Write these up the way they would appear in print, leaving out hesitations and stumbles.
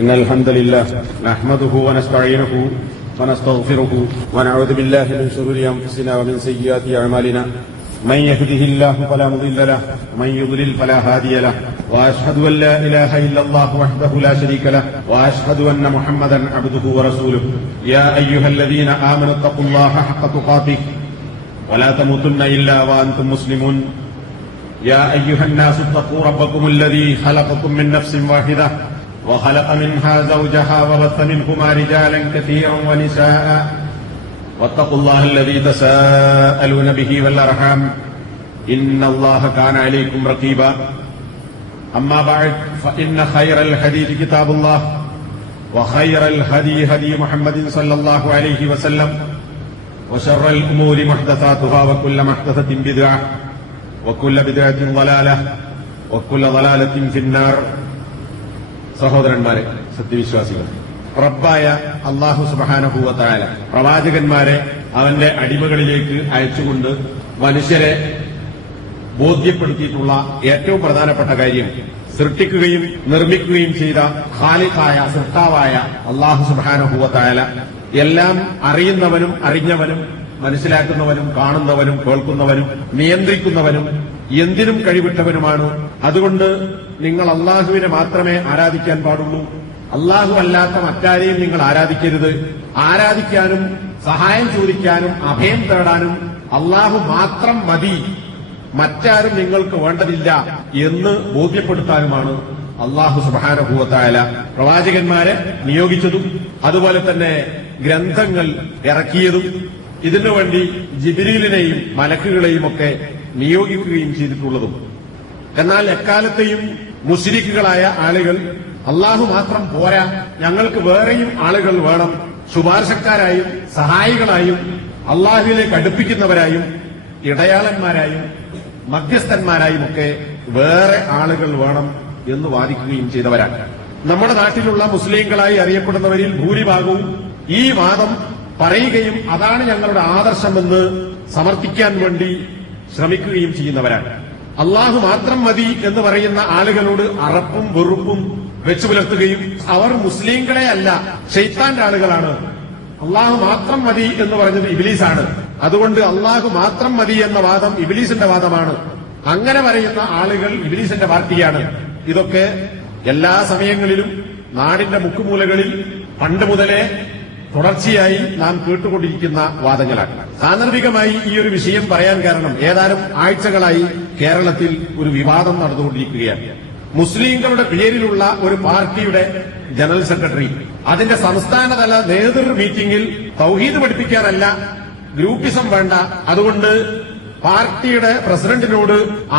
إن الحمد لله نحمده ونستعينه ونستغفره ونعوذ بالله من شرور أنفسنا ومن سيئات أعمالنا من يهده الله فلا مضل له ومن يضلل فلا هادي له وأشهد أن لا إله إلا الله وحده لا شريك له وأشهد أن محمدا عبده ورسوله يا أيها الذين آمنوا اتقوا الله حق تقاته ولا تموتن إلا وأنتم مسلمون يا أيها الناس اتقوا ربكم الذي خلقكم من نفس واحدة وخلق منها زوجها وبث منهما رجالا كثيرا ونساء واتقوا الله الذي تساءلون به والأرحام إن الله كان عليكم رقيبا أما بعد فإن خير الحديث كتاب الله وخير الهدي هدي محمد صلى الله عليه وسلم وشر الأمور محدثاتها وكل محدثة بدعة وكل بدعة ضلالة وكل ضلالة في النار. സഹോദരന്മാരെ, സത്യവിശ്വാസികൾ, റബ്ബായ അല്ലാഹു സുബ്ഹാനഹു വ തആല പ്രവാചകന്മാരെ അവന്റെ അടിമകളിലേക്ക് അയച്ചുകൊണ്ട് മനുഷ്യരെ ബോധ്യപ്പെടുത്തിയിട്ടുള്ള ഏറ്റവും പ്രധാനപ്പെട്ട കാര്യം സൃഷ്ടിക്കുകയും നിർമ്മിക്കുകയും ചെയ്ത ഖാലിഖായ സൃഷ്ടാവായ അല്ലാഹു സുബ്ഹാനഹു വ തആല എല്ലാം അറിയുന്നവനും അറിഞ്ഞവനും മനസ്സിലാക്കുന്നവനും കാണുന്നവനും കേൾക്കുന്നവനും നിയന്ത്രിക്കുന്നവനും എന്തിനും കഴിവിട്ടവനുമാണ്. അതുകൊണ്ട് നിങ്ങൾ അള്ളാഹുവിനെ മാത്രമേ ആരാധിക്കാൻ പാടുള്ളൂ. അള്ളാഹു അല്ലാത്ത മറ്റാരെയും നിങ്ങൾ ആരാധിക്കരുത്. ആരാധിക്കാനും സഹായം ചോദിക്കാനും അഭയം തേടാനും അള്ളാഹു മാത്രം മതി, മറ്റാരും നിങ്ങൾക്ക് വേണ്ടതില്ല എന്ന് ബോധ്യപ്പെടുത്താനുമാണ് അല്ലാഹു സുബ്ഹാനഹു വ തആല പ്രവാചകന്മാരെ നിയോഗിച്ചതും അതുപോലെ തന്നെ ഗ്രന്ഥങ്ങൾ ഇറക്കിയതും ഇതിനുവേണ്ടി ജിബ്രീലിനെയും മലക്കുകളെയും ഒക്കെ നിയോഗിക്കുകയും ചെയ്തിട്ടുള്ളതും. എന്നാൽ എക്കാലത്തെയും മുശ്രിക്കുകളായ ആളുകൾ അള്ളാഹു മാത്രം പോരാ, ഞങ്ങൾക്ക് വേറെയും ആളുകൾ വേണം, ശുപാർശക്കാരായും സഹായികളായും അള്ളാഹുവിലേക്ക് അടുപ്പിക്കുന്നവരായും ഇടയാളന്മാരായും മധ്യസ്ഥന്മാരായും ഒക്കെ വേറെ ആളുകൾ വേണം എന്ന് വാദിക്കുകയും ചെയ്തവരാണ്. നമ്മുടെ നാട്ടിലുള്ള മുസ്ലിങ്ങളായി അറിയപ്പെടുന്നവരിൽ ഭൂരിഭാഗവും ഈ വാദം പറയുകയും അതാണ് ഞങ്ങളുടെ ആദർശമെന്ന് സമർത്ഥിക്കാൻ വേണ്ടി ശ്രമിക്കുകയും ചെയ്യുന്നവരാണ്. അള്ളാഹു മാത്രം മതി എന്ന് പറയുന്ന ആളുകളോട് അറപ്പും വെറുപ്പും വെച്ചു പുലർത്തുകയും അവർ മുസ്ലിങ്ങളെ അല്ല ശൈത്താന്റെ ആളുകളാണ്, അള്ളാഹു മാത്രം മതി എന്ന് പറഞ്ഞത് ഇബ്ലീസാണ്, അതുകൊണ്ട് അള്ളാഹു മാത്രം മതി എന്ന വാദം ഇബ്ലീസിന്റെ വാദമാണ്, അങ്ങനെ പറയുന്ന ആളുകൾ ഇബ്ലീസിന്റെ പാർട്ടിയാണ്. ഇതൊക്കെ എല്ലാ സമയങ്ങളിലും നാടിന്റെ മുക്കുമൂലകളിൽ പണ്ട് മുതലേ തുടർച്ചയായി നാം കേട്ടുകൊണ്ടിരിക്കുന്ന വാദങ്ങളാണ്. സാന്ദർഭികമായി ഈ ഒരു വിഷയം പറയാൻ കാരണം ഏതാനും ആഴ്ചകളായി കേരളത്തിൽ ഒരു വിവാദം നടന്നുകൊണ്ടിരിക്കുകയാണ്. മുസ്ലിങ്ങളുടെ പേരിലുള്ള ഒരു പാർട്ടിയുടെ ജനറൽ സെക്രട്ടറി അതിന്റെ സംസ്ഥാനതല നേതൃ മീറ്റിംഗിൽ തൗഹീദ് പഠിപ്പിക്കാനല്ല, ഗ്രൂപ്പിസം വേണ്ട, അതുകൊണ്ട് പാർട്ടിയുടെ പ്രസിഡന്റിനോട്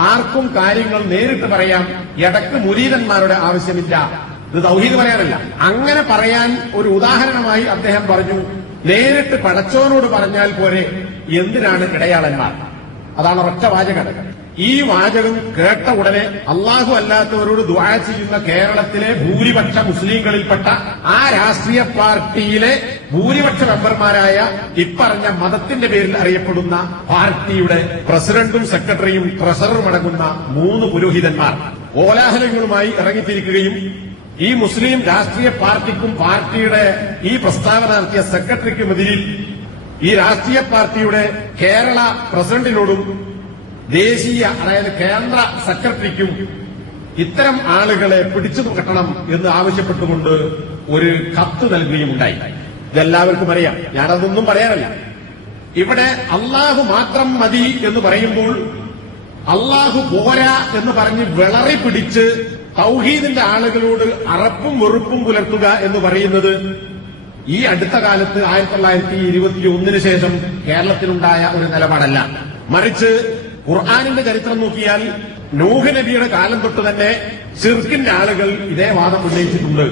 ആർക്കും കാര്യങ്ങൾ നേരിട്ട് പറയാം, ഇടക്ക് മുരീദന്മാരുടെ ആവശ്യമില്ല, ഇത് തൗഹീദ് പറയാനല്ല. അങ്ങനെ പറയാൻ ഒരു ഉദാഹരണമായി അദ്ദേഹം പറഞ്ഞു, നേരിട്ട് പടച്ചോനോട് പറഞ്ഞാൽ പോരെ, എന്തിനാണ് ഇടയാളന്മാർ? അതാണ് ഒറ്റ വാചകം. ഈ വാചകം കേട്ട ഉടനെ അള്ളാഹു അല്ലാത്തവരോട് ദുആ ചെയ്യുന്ന കേരളത്തിലെ ഭൂരിപക്ഷ മുസ്ലിങ്ങളിൽപ്പെട്ട ആ രാഷ്ട്രീയ പാർട്ടിയിലെ ഭൂരിപക്ഷ മെമ്പർമാരായ ഇപ്പറഞ്ഞ മതത്തിന്റെ പേരിൽ അറിയപ്പെടുന്ന പാർട്ടിയുടെ പ്രസിഡന്റും സെക്രട്ടറിയും ട്രഷററും അടങ്ങുന്ന 3 പുരോഹിതന്മാർ കോലാഹലങ്ങളുമായി ഇറങ്ങിത്തിരിക്കുകയും ഈ മുസ്ലിം രാഷ്ട്രീയ പാർട്ടിക്കും പാർട്ടിയുടെ ഈ പ്രസ്താവന നടത്തിയ സെക്രട്ടറിക്കുമെതിരിൽ ഈ രാഷ്ട്രീയ പാർട്ടിയുടെ കേരള പ്രസിഡന്റിനോടും ദേശീയ, അതായത് കേന്ദ്ര സെക്രട്ടറിക്കും ഇത്തരം ആളുകളെ പിടിച്ചു കെട്ടണം എന്ന് ആവശ്യപ്പെട്ടുകൊണ്ട് ഒരു കത്ത് നൽകുകയുമുണ്ടായി. ഇതെല്ലാവർക്കും അറിയാം, ഞാനതൊന്നും പറയാനല്ല. ഇവിടെ അള്ളാഹു മാത്രം മതി എന്ന് പറയുമ്പോൾ അള്ളാഹു പോരാ എന്ന് പറഞ്ഞ് വിളറി പിടിച്ച് തൗഹീദിന്റെ ആളുകളോട് അറപ്പും വെറുപ്പും പുലർത്തുക എന്ന് പറയുന്നത് ഈ അടുത്ത കാലത്ത് 1921 ശേഷം കേരളത്തിലുണ്ടായ ഒരു നിലപാടല്ല. മറിച്ച് ഖുർആനിന്റെ ചരിത്രം നോക്കിയാൽ നൂഹ് നബിയുടെ കാലം തൊട്ട് തന്നെ ശിർക്കിന്റെ ആളുകൾ ഇതേ വാദം ഉന്നയിച്ചിട്ടുണ്ട്.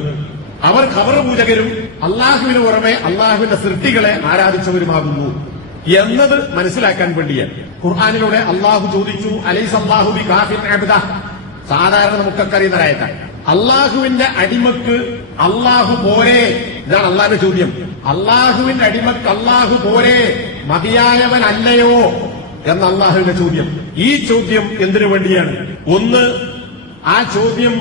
അവർ ഖബർ പൂജകരും അള്ളാഹുവിന് പുറമെ അള്ളാഹുവിന്റെ സൃഷ്ടികളെ ആരാധിച്ചവരുമാകുന്നു എന്നത് മനസ്സിലാക്കാൻ വേണ്ടിയാണ്. ഖുർആനിലൂടെ അള്ളാഹു ചോദിച്ചു, അലൈസ അല്ലാഹു ബികാഫിൻ അബ്ദഹ്. സാധാരണ നമുക്കൊക്കെ അറിയുന്നതായിട്ടാണ്, അള്ളാഹുവിന്റെ അടിമക്ക് അള്ളാഹു പോരെ, ഇതാണ് അള്ളാഹിന്റെ ചോദ്യം. അള്ളാഹുവിന്റെ അടിമക്ക് അള്ളാഹു പോരെ, മതിയായവനല്ലയോ എന്ന അള്ളാഹുവിന്റെ ചോദ്യം. ഈ ചോദ്യം എന്തിനു വേണ്ടിയാണ്? ഒന്ന്, ആ ചോദ്യം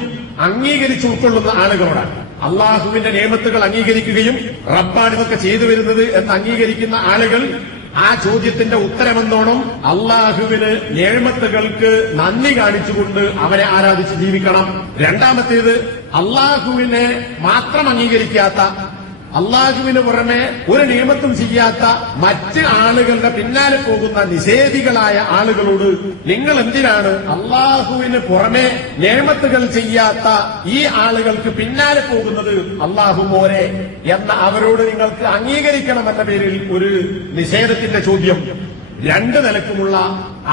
അംഗീകരിച്ച് ഉൾക്കൊള്ളുന്ന ആളുകളോടാണ്. അള്ളാഹുവിന്റെ നിയമത്തുകൾ അംഗീകരിക്കുകയും റബ്ബാണ് ഇതൊക്കെ ചെയ്തു വരുന്നത് എന്ന് അംഗീകരിക്കുന്ന ആളുകൾ ആ ചോദ്യത്തിന്റെ ഉത്തരമെന്നോണം അള്ളാഹുവിന് നിയമത്തുകൾക്ക് നന്ദി കാണിച്ചുകൊണ്ട് അവനെ ആരാധിച്ച് ജീവിക്കണം. രണ്ടാമത്തേത്, അള്ളാഹുവിനെ മാത്രം അംഗീകരിക്കാത്ത, അള്ളാഹുവിന് പുറമെ ഒരു നിയമത്തും ചെയ്യാത്ത മറ്റ് ആളുകളുടെ പിന്നാലെ പോകുന്ന നിഷേധികളായ ആളുകളോട് നിങ്ങൾ എന്തിനാണ് അള്ളാഹുവിന് പുറമെ നിയമത്തുകൾ ചെയ്യാത്ത ഈ ആളുകൾക്ക് പിന്നാലെ പോകുന്നത്? അള്ളാഹു മോരെ എന്ന അവരോട് നിങ്ങൾക്ക് അംഗീകരിക്കണമെന്ന പേരിൽ ഒരു നിഷേധത്തിന്റെ ചോദ്യം. രണ്ട് നിലക്കുമുള്ള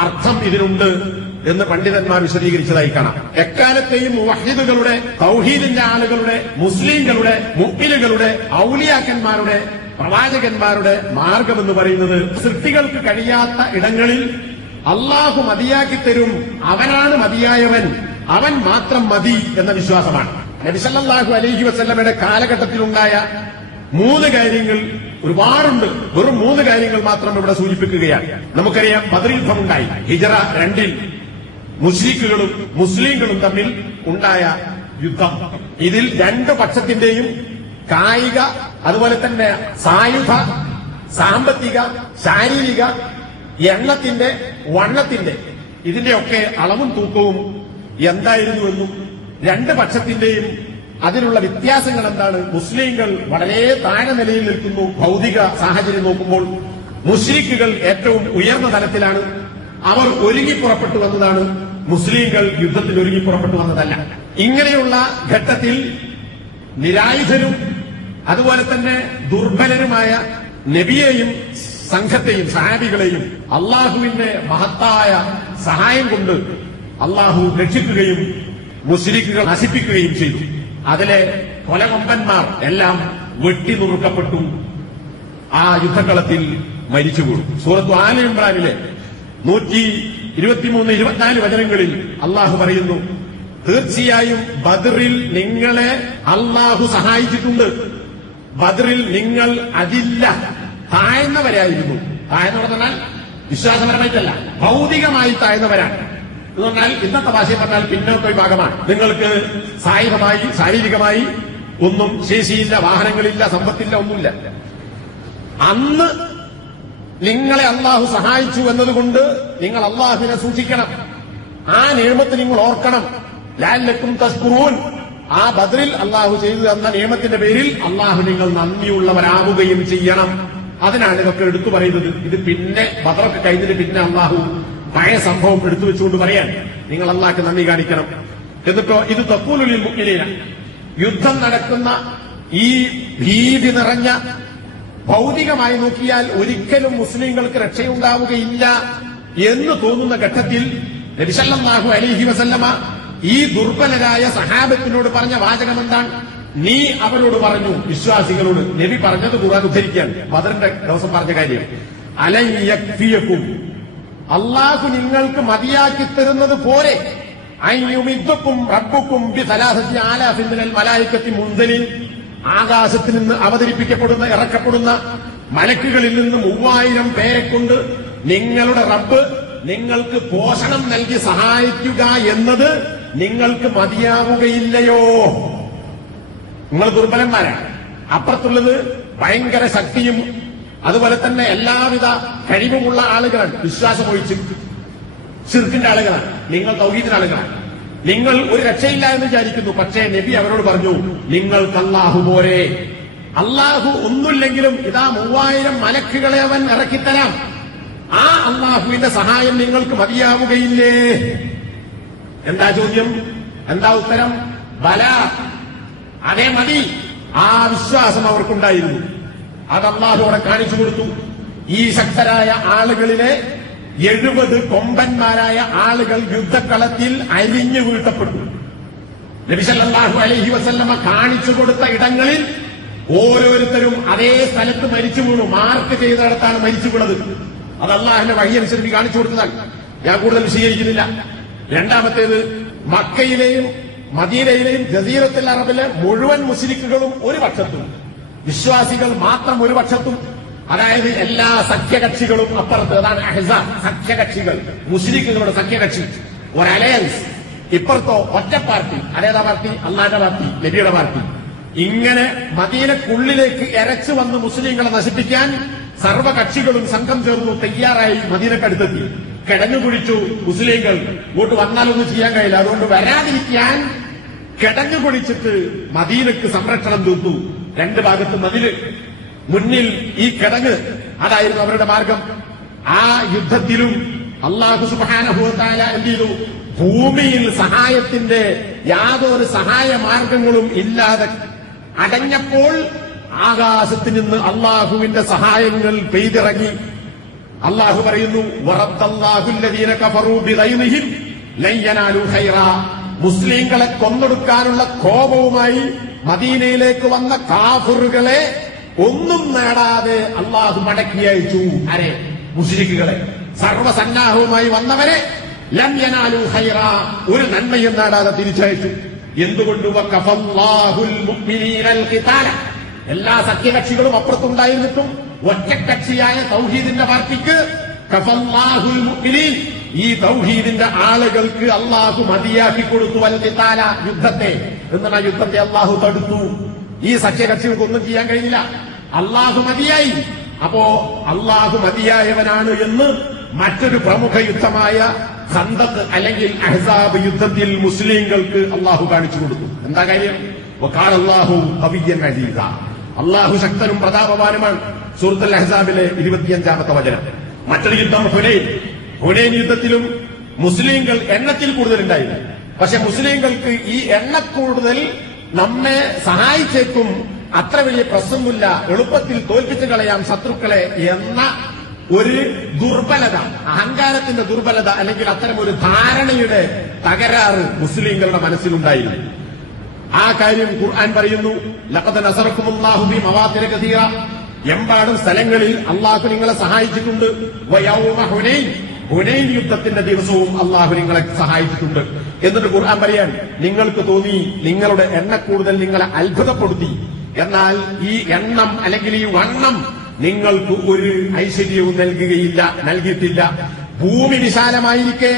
അർത്ഥം ഇതിനുണ്ട് എന്ന് പണ്ഡിതന്മാർ വിശദീകരിച്ചതായി കാണാം. എക്കാലത്തെയും മുവഹ്ഹിദുകളുടെ, തൗഹീദിന്റെ ആളുകളുടെ, മുസ്ലിംകളുടെ, മുഅ്മിനുകളുടെ, ഔലിയാക്കന്മാരുടെ, പ്രവാചകന്മാരുടെ മാർഗമെന്ന് പറയുന്നത് സൃഷ്ടികൾക്ക് കഴിയാത്ത ഇടങ്ങളിൽ അള്ളാഹു മതിയാക്കി തരും, അവനാണ് മതിയായവൻ, അവൻ മാത്രം മതി എന്ന വിശ്വാസമാണ്. നബി സല്ലല്ലാഹു അലൈഹി വസല്ലമയുടെ കാലഘട്ടത്തിലുണ്ടായ 3 കാര്യങ്ങൾ ഒരുപാടുണ്ട്. വെറും 3 കാര്യങ്ങൾ മാത്രം ഇവിടെ സൂചിപ്പിക്കുകയാണ്. നമുക്കറിയാം, ബദർ യുദ്ധമുണ്ടായി. ഹിജറ 2-ൽ മുശ്രിക്കുകളും മുസ്ലിങ്ങളും തമ്മിൽ ഉണ്ടായ യുദ്ധം. ഇതിൽ 2 പക്ഷത്തിന്റെയും കായിക, അതുപോലെ തന്നെ സായുധ, സാമ്പത്തിക, ശാരീരിക, എണ്ണത്തിന്റെ, വണ്ണത്തിന്റെ, ഇതിന്റെയൊക്കെ അളവും തൂക്കവും എന്തായിരുന്നുവെന്നും 2 പക്ഷത്തിന്റെയും അതിനുള്ള വ്യത്യാസങ്ങൾ എന്താണ്? മുസ്ലിങ്ങൾ വളരെ താഴെ നിലയിൽ നിൽക്കുന്നു ഭൗതിക സാഹചര്യം നോക്കുമ്പോൾ. മുശ്രിക്കുകൾ ഏറ്റവും ഉയർന്ന തലത്തിലാണ്. അവർ ഒരുങ്ങി പുറപ്പെട്ടു വന്നതാണ്. മുസ്ലിങ്ങൾ യുദ്ധത്തിൽ ഒരുങ്ങി പുറപ്പെട്ടു വന്നതല്ല. ഇങ്ങനെയുള്ള ഘട്ടത്തിൽ നിരായുധരും അതുപോലെ തന്നെ ദുർബലരുമായ നബിയെയും സംഘത്തെയും സഹാബികളെയും അള്ളാഹുവിന്റെ മഹത്തായ സഹായം കൊണ്ട് അള്ളാഹു രക്ഷിക്കുകയും മുശ്രിക്കുകൾ നശിപ്പിക്കുകയും ചെയ്തു. അതിലെ കൊലകൊമ്പന്മാർ എല്ലാം വെട്ടിനുറുക്കപ്പെട്ടു, ആ യുദ്ധക്കളത്തിൽ മരിച്ചു വീണു. സൂറത്ത് ആല ഇമ്രാനിലെ 123-24 വചനങ്ങളിൽ അള്ളാഹു പറയുന്നു, തീർച്ചയായും ബദറിൽ നിങ്ങളെ അള്ളാഹു സഹായിച്ചിട്ടുണ്ട്. ബദറിൽ നിങ്ങൾ അതില്ല, താഴ്ന്നവരായിരുന്നു. താഴ്ന്നവർ പറഞ്ഞാൽ വിശ്വാസപരമായിട്ടല്ല, ഭൗതികമായി താഴ്ന്നവരാണ്. എന്ന് പറഞ്ഞാൽ ഇന്നത്തെ ഭാഷയിൽ പറഞ്ഞാൽ പിന്നോക്ക വിഭാഗമാണ്. നിങ്ങൾക്ക് സായുധമായി, ശാരീരികമായി ഒന്നും ശേഷിയില്ല, വാഹനങ്ങളില്ല, സമ്പത്തില്ല, ഒന്നുമില്ല. അന്ന് നിങ്ങളെ അള്ളാഹു സഹായിച്ചു എന്നതുകൊണ്ട് നിങ്ങൾ അള്ളാഹുവിനെ സൂക്ഷിക്കണം. ആ നിയമത്ത് നിങ്ങൾ ഓർക്കണം. ലഅല്ലക്കും തശ്കുറൂൻ. ആ ബദറിൽ അള്ളാഹു ചെയ്തു തന്ന നിയമത്തിന്റെ പേരിൽ അള്ളാഹു നിങ്ങൾ നന്ദിയുള്ളവരാവുകയും ചെയ്യണം. അതിനാണ് ഇതൊക്കെ എടുത്തു പറയുന്നത്. ഇത് പിന്നെ ബദറൊക്കെ കഴിഞ്ഞിട്ട് പിന്നെ അള്ളാഹു പഴയ സംഭവം എടുത്തു വെച്ചുകൊണ്ട് പറയാൻ നിങ്ങൾ അള്ളാഹ്ക്ക് നന്ദി കാണിക്കണം. എന്നിട്ടോ ഇത് തഖൂലുൽ മുഅ്മിനീന, യുദ്ധം നടക്കുന്ന ഈ ഭീതി നിറഞ്ഞ, ഭൗതികമായി നോക്കിയാൽ ഒരിക്കലും മുസ്ലിങ്ങൾക്ക് രക്ഷയുണ്ടാവുകയില്ല എന്ന് തോന്നുന്ന ഘട്ടത്തിൽ നബി സല്ലല്ലാഹു അലൈഹി വസല്ലമ ഈ ദുർബലരായ സഹാബത്തിനോട് പറഞ്ഞ വാചകം എന്താണ്? നീ അവരോട് പറഞ്ഞു, വിശ്വാസികളോട്. നബി പറഞ്ഞത് ഖുർആൻ ഉദ്ധരിക്കാൻ ബദറിന്റെ ദിവസം പറഞ്ഞ കാര്യം. അലൻ യക്ഫിയകും, അള്ളാഹു നിങ്ങൾക്ക് മതിയാക്കി തരുന്നത് പോരെ. അയ്യുമിദ്ദുക്കും റബ്ബുക്കും ബിസലാസത്തി ആലാഫിൻ മിനൽ മലായികത്തി മുൻസലിൻ, ആകാശത്തിൽ നിന്ന് അവതരിപ്പിക്കപ്പെടുന്ന, ഇറക്കപ്പെടുന്ന മലക്കുകളിൽ നിന്ന് 3000 പേരെ കൊണ്ട് നിങ്ങളുടെ റബ്ബ് നിങ്ങൾക്ക് പോഷണം നൽകി സഹായിക്കുക എന്നത് നിങ്ങൾക്ക് മതിയാവുകയില്ലയോ? നിങ്ങൾ ദുർബലന്മാരാണ്. അപ്പുറത്തുള്ളത് ഭയങ്കര ശക്തിയും അതുപോലെ തന്നെ എല്ലാവിധ കഴിവുമുള്ള ആളുകളാണ്. വിശ്വാസം ഒഴിച്ച് ശിർക്കിന്റെ ആളുകളാണ്. നിങ്ങൾ തൗഹീദിന്റെ ആളുകളാണ്. നിങ്ങൾ ഒരു രക്ഷയില്ല എന്ന് വിചാരിക്കുന്നു. പക്ഷേ നബി അവരോട് പറഞ്ഞു, നിങ്ങൾക്ക് അല്ലാഹു പോരെ. അല്ലാഹു ഒന്നുമില്ലെങ്കിലും ഇതാ 3000 മലക്കുകളെ അവൻ ഇറക്കിത്തരാം. ആ അല്ലാഹുവിന്റെ സഹായം നിങ്ങൾക്ക് മതിയാവുകയില്ലേ? എന്താ ചോദ്യം? എന്താ ഉത്തരം? ബല, അതേ മതി. ആ വിശ്വാസം അവർക്കുണ്ടായിരുന്നു. അത് അല്ലാഹു അവിടെ കാണിച്ചു കൊടുത്തു. ഈ ശക്തരായ ആളുകളിലെ 70 കൊമ്പന്മാരായ ആളുകൾ യുദ്ധക്കളത്തിൽ അരിഞ്ഞു വീഴ്ത്തപ്പെട്ടു. നബി സല്ലല്ലാഹു അലൈഹി വസല്ലമ കാണിച്ചു കൊടുത്ത ഇടങ്ങളിൽ ഓരോരുത്തരും അതേ സ്ഥലത്ത് മരിച്ചു വീണു. മാർക്ക് ചെയ്തിടത്താണ് മരിച്ചു വീണത്. അത് അള്ളാഹിന്റെ വഴിയനുസരിച്ച് കാണിച്ചു കൊടുത്തതാണ്. ഞാൻ കൂടുതൽ വിശദീകരിക്കുന്നില്ല. രണ്ടാമത്തേത്, മക്കയിലെയും മദീനയിലെയും ജസീറത്തുൽ അറബിലെ മുഴുവൻ മുശ്രിക്കുകളും ഒരു പക്ഷത്തും, വിശ്വാസികൾ മാത്രം ഒരു പക്ഷത്തും. അതായത് എല്ലാ സഖ്യകക്ഷികളും അപ്പുറത്ത്. അതാണ് അഹ്സാബ്, സഖ്യകക്ഷികൾ, മുശ്രിക്കുകളുടെ സഖ്യകക്ഷി, ഒരു അലയൻസ്. ഇപ്പുറത്തോ ഒറ്റ പാർട്ടി. അതേതാ പാർട്ടി? അള്ളാന്റെ പാർട്ടി, നബിയുടെ പാർട്ടി. ഇങ്ങനെ മദീനക്കുള്ളിലേക്ക് എരച്ചു വന്ന് മുസ്ലിങ്ങളെ നശിപ്പിക്കാൻ സർവകക്ഷികളും സംഘം ചേർന്നു തയ്യാറായി മദീനക്കടുത്തെത്തി. കിടഞ്ഞുകുഴിച്ചു മുസ്ലിങ്ങൾ. ഇങ്ങോട്ട് വന്നാലൊന്നും ചെയ്യാൻ കഴിയില്ല. അതുകൊണ്ട് വരാതിരിക്കാൻ കിടഞ്ഞുകുഴിച്ചിട്ട് മദീനക്ക് സംരക്ഷണം തീർത്തു. രണ്ട് ഭാഗത്തും മതില്, മുന്നിൽ ഈ കിടങ്ങ്. അതായിരുന്നു അവരുടെ മാർഗം. ആ യുദ്ധത്തിലും അല്ലാഹു സുബ്ഹാനഹു വ തആല എന്ത് ചെയ്തു? ഭൂമിയിൽ സഹായത്തിന്റെ യാതൊരു സഹായ മാർഗങ്ങളും ഇല്ലാതെ അടഞ്ഞപ്പോൾ ആകാശത്ത് നിന്ന് അള്ളാഹുവിന്റെ സഹായങ്ങൾ പെയ്തിറങ്ങി. അള്ളാഹു പറയുന്നു, വറദ്ദല്ലാഹുല്ലദീന കഫറൂ ബിഗൈദിഹിം ലൻ യനാലൂ ഖൈറാ. മുസ്ലിങ്ങളെ കൊന്നൊടുക്കാനുള്ള കോപവുമായി മദീനയിലേക്ക് വന്ന കാഫിറുകളെ ഒന്നും നേടാതെ അള്ളാഹു മടക്കി അയച്ചു. ആരെ? മുശ്രിക്കുകളെ. സർവസന്നാഹവുമായി വന്നവരെ ലം യനാലൂ ഖൈറാ, ഒരു നന്മയും നേടാതെ തിരിച്ചയച്ചു. എന്തുകൊണ്ട്? വഖഫല്ലാഹുൽ മുഅ്മിനീനൽ ഖിതാല. എല്ലാ സഖ്യകക്ഷികളും അപ്പുറത്തുണ്ടായിരുന്നിട്ടും ഒറ്റക്കക്ഷിയായ തൗഹീദിന്റെ പാർട്ടിക്ക് കഫല്ലാഹുൽ മുഅ്മിനീൻ, ഈ തൗഹീദിന്റെ ആളുകൾക്ക് അള്ളാഹു മതിയാക്കി കൊടുത്തു. വൽ ഖിതാല, യുദ്ധത്തെ. എന്നാൽ യുദ്ധത്തെ അള്ളാഹു തടുത്തു. ഈ സഖ്യകക്ഷികൾക്ക് ഒന്നും ചെയ്യാൻ കഴിഞ്ഞില്ല. അള്ളാഹു മതിയായി. അപ്പോ അള്ളാഹു മതിയായവനാണ് എന്ന് മറ്റൊരു പ്രമുഖ യുദ്ധമായ ഖന്ദഖ് അല്ലെങ്കിൽ അഹ്സാബ് യുദ്ധത്തിൽ മുസ്ലിങ്ങൾക്ക് അള്ളാഹു കാണിച്ചു കൊടുത്തു. എന്താ കാര്യം? വഖാല അല്ലാഹു ഖവിയ്യൻ അസീസ. അള്ളാഹു ശക്തനും പ്രതാപവാനുമാണ്. സൂറത്തുൽ അഹ്സാബിലെ 25-ാമത്തെ വചനം. മറ്റൊരു യുദ്ധം ഹുനൈൻ. ഹുനൈൻ യുദ്ധത്തിലും മുസ്ലിങ്ങൾ എണ്ണത്തിൽ കൂടുതലുണ്ടായിരുന്നു. പക്ഷെ മുസ്ലിങ്ങൾക്ക് ഈ എണ്ണക്കൂടുതൽ നമ്മെ സഹായിച്ചേക്കും, അത്ര വലിയ പ്രശ്നമില്ല, എളുപ്പത്തിൽ തോൽപ്പിച്ചു കളയാം ശത്രുക്കളെ എന്ന ഒരു ദുർബലത, അഹങ്കാരത്തിന്റെ ദുർബലത, അല്ലെങ്കിൽ അത്തരം ഒരു ധാരണയുടെ തകരാറ് മുസ്ലിങ്ങളുടെ മനസ്സിലുണ്ടായിരുന്നു. ആ കാര്യം ഖുർആൻ പറയുന്നു, ലഖദ് നസറക്കുമുല്ലാഹു ബി മവാതിന കസീറ. എമ്പാടും സ്ഥലങ്ങളിൽ അള്ളാഹു നിങ്ങളെ സഹായിച്ചിട്ടുണ്ട്. വയൗമ ഹുനൈൻ, ഹുനൈൻ യുദ്ധത്തിന്റെ ദിവസവും അള്ളാഹു നിങ്ങളെ സഹായിച്ചിട്ടുണ്ട്. എന്നിട്ട് ഖുർആൻ പറയാൻ, നിങ്ങൾക്ക് തോന്നി നിങ്ങളുടെ എണ്ണക്കൂടുതൽ നിങ്ങളെ അത്ഭുതപ്പെടുത്തി. എന്നാൽ ഈ എണ്ണം അല്ലെങ്കിൽ ഈ വണ്ണം നിങ്ങൾക്ക് ഒരു ഐശ്വര്യവും നൽകിയിട്ടില്ല. ഭൂമി വിശാലമായിരിക്കെ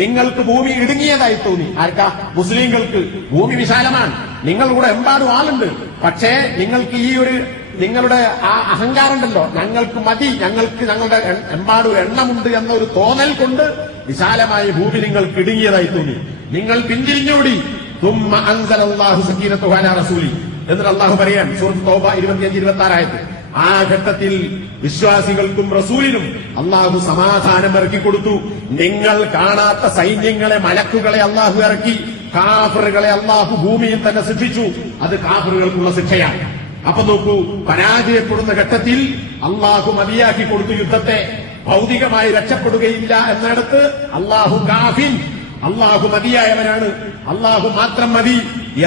നിങ്ങൾക്ക് ഭൂമി ഇടുങ്ങിയതായി തോന്നി. ആർക്കാ? മുസ്ലിങ്ങൾക്ക്. ഭൂമി വിശാലമാണ്, നിങ്ങളുടെ എമ്പാടും ആളുണ്ട്. പക്ഷേ നിങ്ങൾക്ക് ഈ ഒരു നിങ്ങളുടെ ആ അഹങ്കാരം ഉണ്ടല്ലോ, ഞങ്ങൾക്ക് മതി, ഞങ്ങളുടെ എമ്പാടും എണ്ണമുണ്ട് എന്നൊരു തോന്നൽ കൊണ്ട് വിശാലമായ ഭൂമി നിങ്ങൾക്ക് ഇടുങ്ങിയതായി തോന്നി. നിങ്ങൾ പിന്തിരിഞ്ഞോടി. തുമ്മ അൻസലല്ലാഹു സക്കീനത്തുഹു അലാ റസൂലി. എന്നിട്ട് അള്ളാഹു പറയാൻ, സൂറത്ത് തൗബ 25-26 ആ ഘട്ടത്തിൽ വിശ്വാസികൾക്കും റസൂലിനും അള്ളാഹു സമാധാനം ഇറക്കിക്കൊടുത്തു. നിങ്ങൾ കാണാത്ത സൈന്യങ്ങളെ, മലക്കുകളെ അള്ളാഹു ഇറക്കി. കാഫിറുകളെ അള്ളാഹു ഭൂമിയിൽ തന്നെ ശിക്ഷിച്ചു. അത് കാഫിറുകൾക്കുള്ള ശിക്ഷയാണ്. അപ്പൊ നോക്കൂ, പരാജയപ്പെടുന്ന ഘട്ടത്തിൽ അള്ളാഹു മതിയാക്കി കൊടുത്തു യുദ്ധത്തെ. ഭൗതികമായി രക്ഷപ്പെടുകയില്ല എന്നിടത്ത് അള്ളാഹു കാഫിൻ, അള്ളാഹു മതിയായവനാണ്, അള്ളാഹു മാത്രം മതി